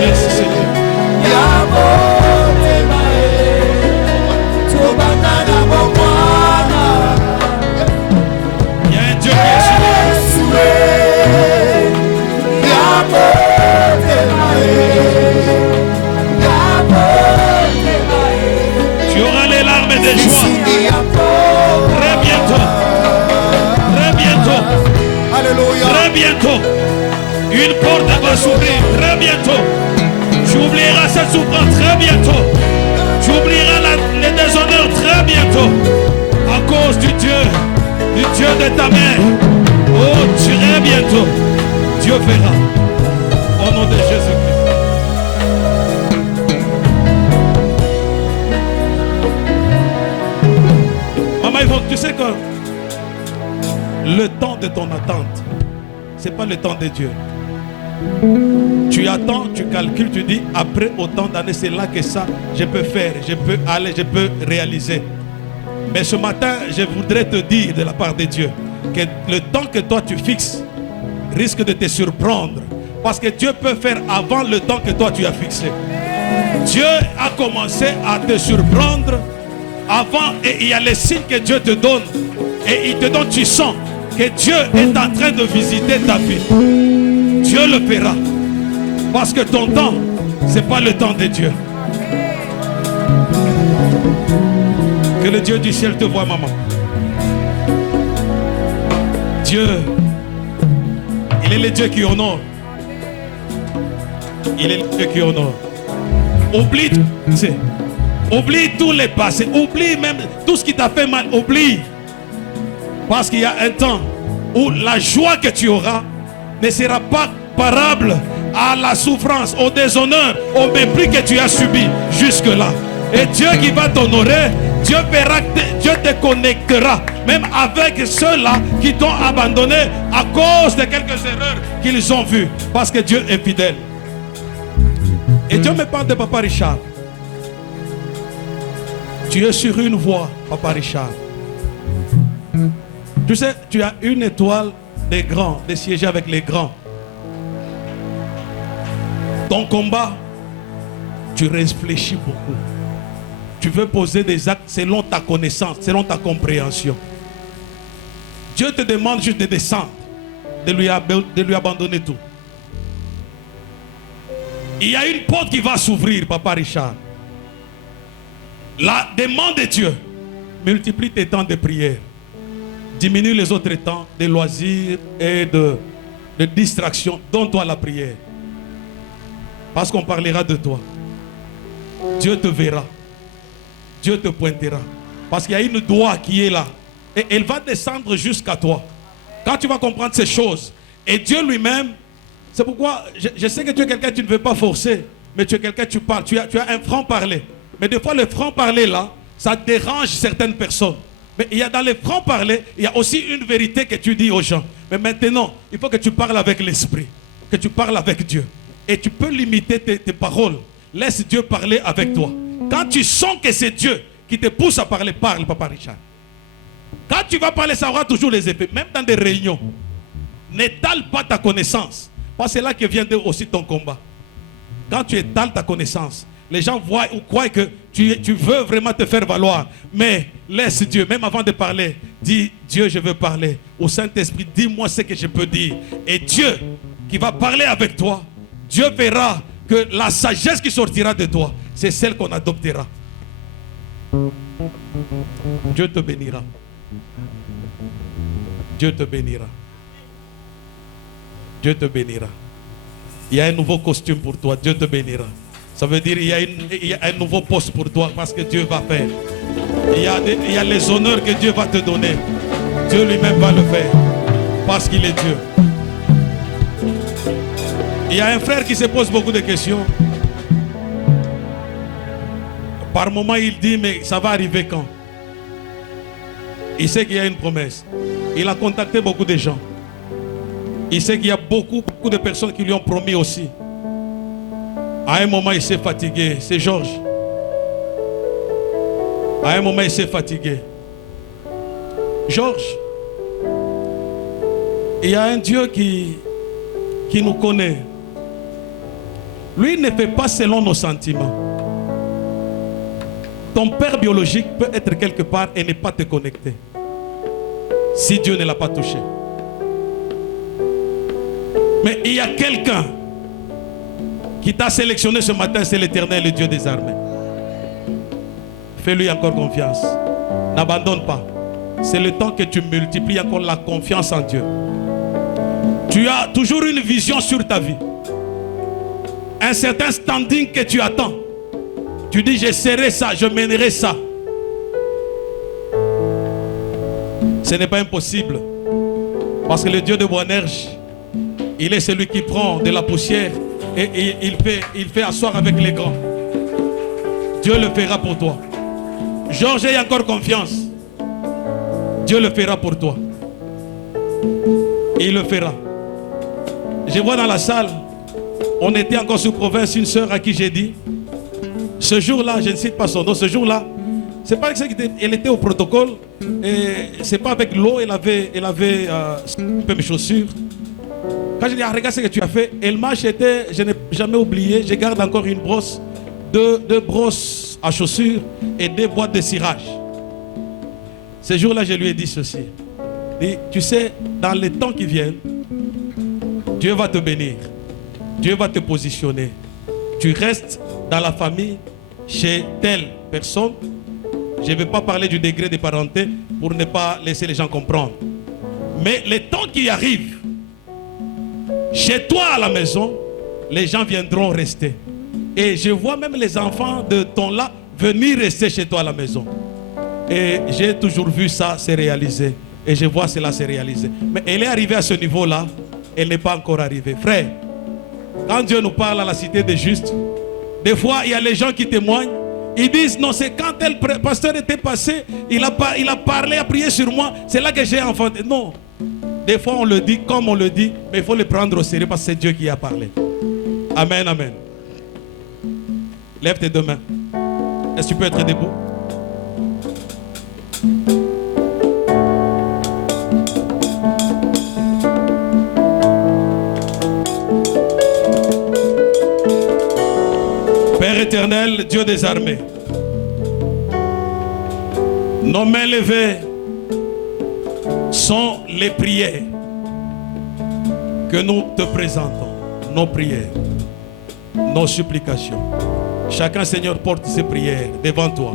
Merci Seigneur. Il y a un Dieu qui essuie tes larmes. Tu auras les larmes de joie. Très bientôt. Très bientôt. Très bientôt. Une porte va s'ouvrir. Très bientôt. Tu oublieras cette souffrance très bientôt. Tu oublieras les déshonneurs très bientôt. À cause du Dieu de ta mère. Oh, très bientôt. Dieu verra. Au nom de Jésus-Christ. Maman Yvonne, tu sais que le temps de ton attente, ce n'est pas le temps de Dieu. Tu attends, tu calcules, tu dis après autant d'années, c'est là que ça, je peux faire, je peux aller, je peux réaliser. Mais ce matin, je voudrais te dire de la part de Dieu que le temps que toi tu fixes risque de te surprendre. Parce que Dieu peut faire avant le temps que toi tu as fixé. Dieu a commencé à te surprendre avant et il y a les signes que Dieu te donne. Et il te donne, tu sens que Dieu est en train de visiter ta vie. Dieu le fera. Parce que ton temps, ce n'est pas le temps de Dieu. Que le Dieu du ciel te voie, maman. Dieu, il est le Dieu qui honore. Il est le Dieu qui honore. Oublie tout, oublie tous les passés. Oublie même tout ce qui t'a fait mal. Oublie. Parce qu'il y a un temps où la joie que tu auras ne sera pas comparable à la souffrance, au déshonneur, au mépris que tu as subi jusque-là. Et Dieu qui va t'honorer, Dieu verra, Dieu te connectera même avec ceux-là qui t'ont abandonné à cause de quelques erreurs qu'ils ont vues. Parce que Dieu est fidèle. Et Dieu me parle de Papa Richard. Tu es sur une voie, Papa Richard. Tu sais, tu as une étoile des grands, de siéger avec les grands. Ton combat, tu réfléchis beaucoup. Tu veux poser des actes selon ta connaissance, selon ta compréhension. Dieu te demande juste de descendre, de lui abandonner tout. Il y a une porte qui va s'ouvrir, Papa Richard. La demande de Dieu. Multiplie tes temps de prière. Diminue les autres temps de loisirs et de distraction. Donne-toi la prière. Parce qu'on parlera de toi. Dieu te verra. Dieu te pointera. Parce qu'il y a une doigt qui est là. Et elle va descendre jusqu'à toi. Quand tu vas comprendre ces choses. Et Dieu lui-même, c'est pourquoi je sais que tu es quelqu'un, tu ne veux pas forcer. Mais tu es quelqu'un, tu parles. Tu as un franc-parler. Mais des fois, le franc-parler là, ça dérange certaines personnes. Mais il y a dans les francs-parler, il y a aussi une vérité que tu dis aux gens. Mais maintenant, il faut que tu parles avec l'esprit. Que tu parles avec Dieu. Et tu peux limiter tes paroles. Laisse Dieu parler avec toi. Quand tu sens que c'est Dieu qui te pousse à parler, parle, Papa Richard. Quand tu vas parler, ça aura toujours les effets. Même dans des réunions. N'étale pas ta connaissance. Parce que c'est là que vient aussi ton combat. Quand tu étales ta connaissance, les gens voient ou croient que tu veux vraiment te faire valoir. Mais laisse Dieu, même avant de parler, dis Dieu, je veux parler. Au Saint-Esprit, dis-moi ce que je peux dire. Et Dieu qui va parler avec toi, Dieu verra que la sagesse qui sortira de toi, c'est celle qu'on adoptera. Dieu te bénira. Dieu te bénira. Dieu te bénira. Il y a un nouveau costume pour toi. Dieu te bénira. Ça veut dire il y a un nouveau poste pour toi parce que Dieu va faire. Il y a les honneurs que Dieu va te donner. Dieu lui-même va le faire parce qu'il est Dieu. Il y a un frère qui se pose beaucoup de questions. Par moment, il dit, mais ça va arriver quand? Il sait qu'il y a une promesse. Il a contacté beaucoup de gens. Il sait qu'il y a beaucoup de personnes qui lui ont promis aussi. À un moment, il s'est fatigué. C'est Georges. À un moment, il s'est fatigué. Georges, il y a un Dieu qui nous connaît. Lui, il ne fait pas selon nos sentiments. Ton père biologique peut être quelque part et ne pas te connecter. Si Dieu ne l'a pas touché. Mais il y a quelqu'un qui t'a sélectionné ce matin, c'est l'Éternel, le Dieu des armées. Fais-lui encore confiance. N'abandonne pas. C'est le temps que tu multiplies encore la confiance en Dieu. Tu as toujours une vision sur ta vie. Un certain standing que tu attends. Tu dis, je serai ça, je mènerai ça. Ce n'est pas impossible. Parce que le Dieu de Boanerges, il est celui qui prend de la poussière et il fait asseoir avec les grands. Dieu le fera pour toi. Georges, aie encore confiance. Dieu le fera pour toi. Et il le fera. Je vois dans la salle, on était encore sous province, une sœur à qui j'ai dit, ce jour-là, je ne cite pas son nom, ce jour-là, c'est pas qu'elle était au protocole, et c'est pas avec l'eau, elle avait un peu mes chaussures. Quand je dis, regarde ce que tu as fait, elle m'a acheté, je n'ai jamais oublié, je garde encore une brosse, deux brosses à chaussures et 2 boîtes de cirage. Ce jour-là, je lui ai dit ceci. Et tu sais, dans les temps qui viennent, Dieu va te bénir. Dieu va te positionner. Tu restes dans la famille, chez telle personne. Je ne vais pas parler du degré de parenté pour ne pas laisser les gens comprendre. Mais les temps qui arrivent, chez toi à la maison, les gens viendront rester. Et je vois même les enfants de ton là venir rester chez toi à la maison. Et j'ai toujours vu ça se réaliser. Et je vois cela se réaliser. Mais elle est arrivée à ce niveau-là. Elle n'est pas encore arrivée. Frère, quand Dieu nous parle à la cité des justes, des fois, il y a les gens qui témoignent. Ils disent, non, c'est quand tel pasteur était passé, il a parlé, a prié sur moi. C'est là que j'ai enfanté. Non. Des fois, on le dit comme on le dit, mais il faut le prendre au sérieux parce que c'est Dieu qui a parlé. Amen, amen. Lève tes 2 mains. Est-ce que tu peux être debout? Père éternel, Dieu des armées, nos mains levées sont les prières que nous te présentons, nos prières, nos supplications. Chacun, Seigneur, porte ses prières devant toi.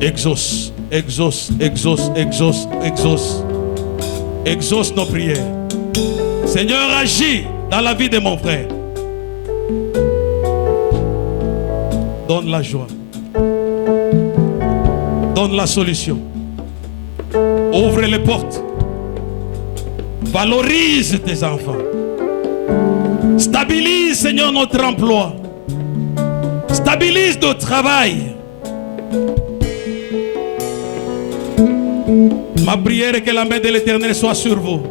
Exauce, exauce, exauce, exauce, exauce. Exauce nos prières. Seigneur, agis dans la vie de mon frère. Donne la joie. Donne la solution. Ouvre les portes. Valorise tes enfants. Stabilise, Seigneur, notre emploi. Stabilise notre travail. Ma prière est que la main de l'Éternel soit sur vous.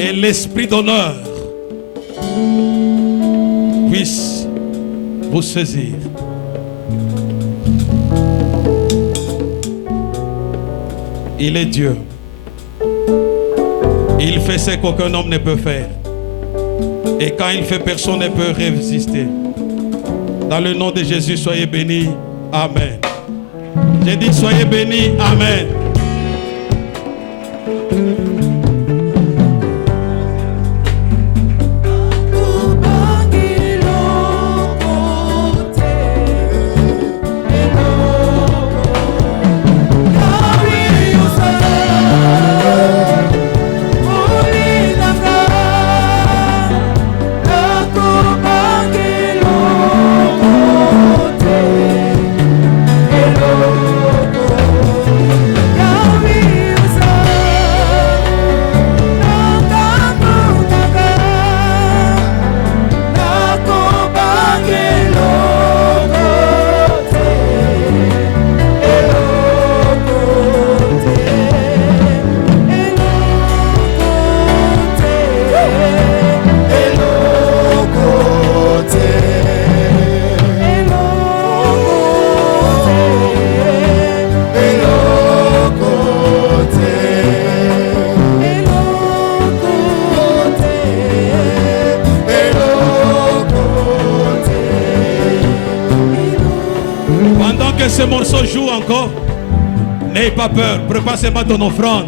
Et l'esprit d'honneur puisse vous saisir. Il est Dieu. Il fait ce qu'aucun homme ne peut faire. Et quand il fait, personne ne peut résister. Dans le nom de Jésus, soyez bénis. Amen. J'ai dit soyez bénis. Amen. Ce morceau joue encore. N'aie pas peur. Prépare seulement ton offrande.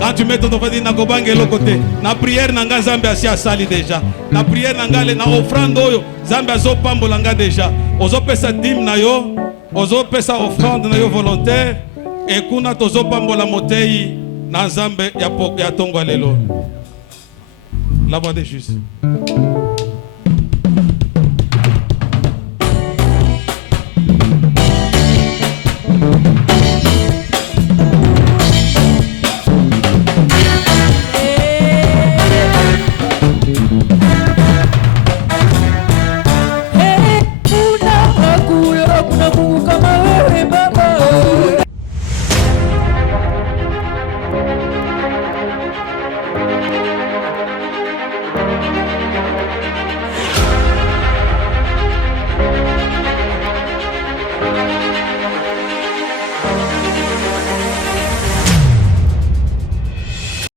Quand tu mets ton offrande, dis Nakobang et l'autre côté. Na prière nanga Zambi asi asali déjà. Na prière nanga le na offrande oyo Zambi azo pambolanga déjà. Ozo pesa dîme na yo, ozo pesa offrande na yo volontaire. Et kuna tozo pambola motei na Zambi ya tongo lelo. La voix de Jésus.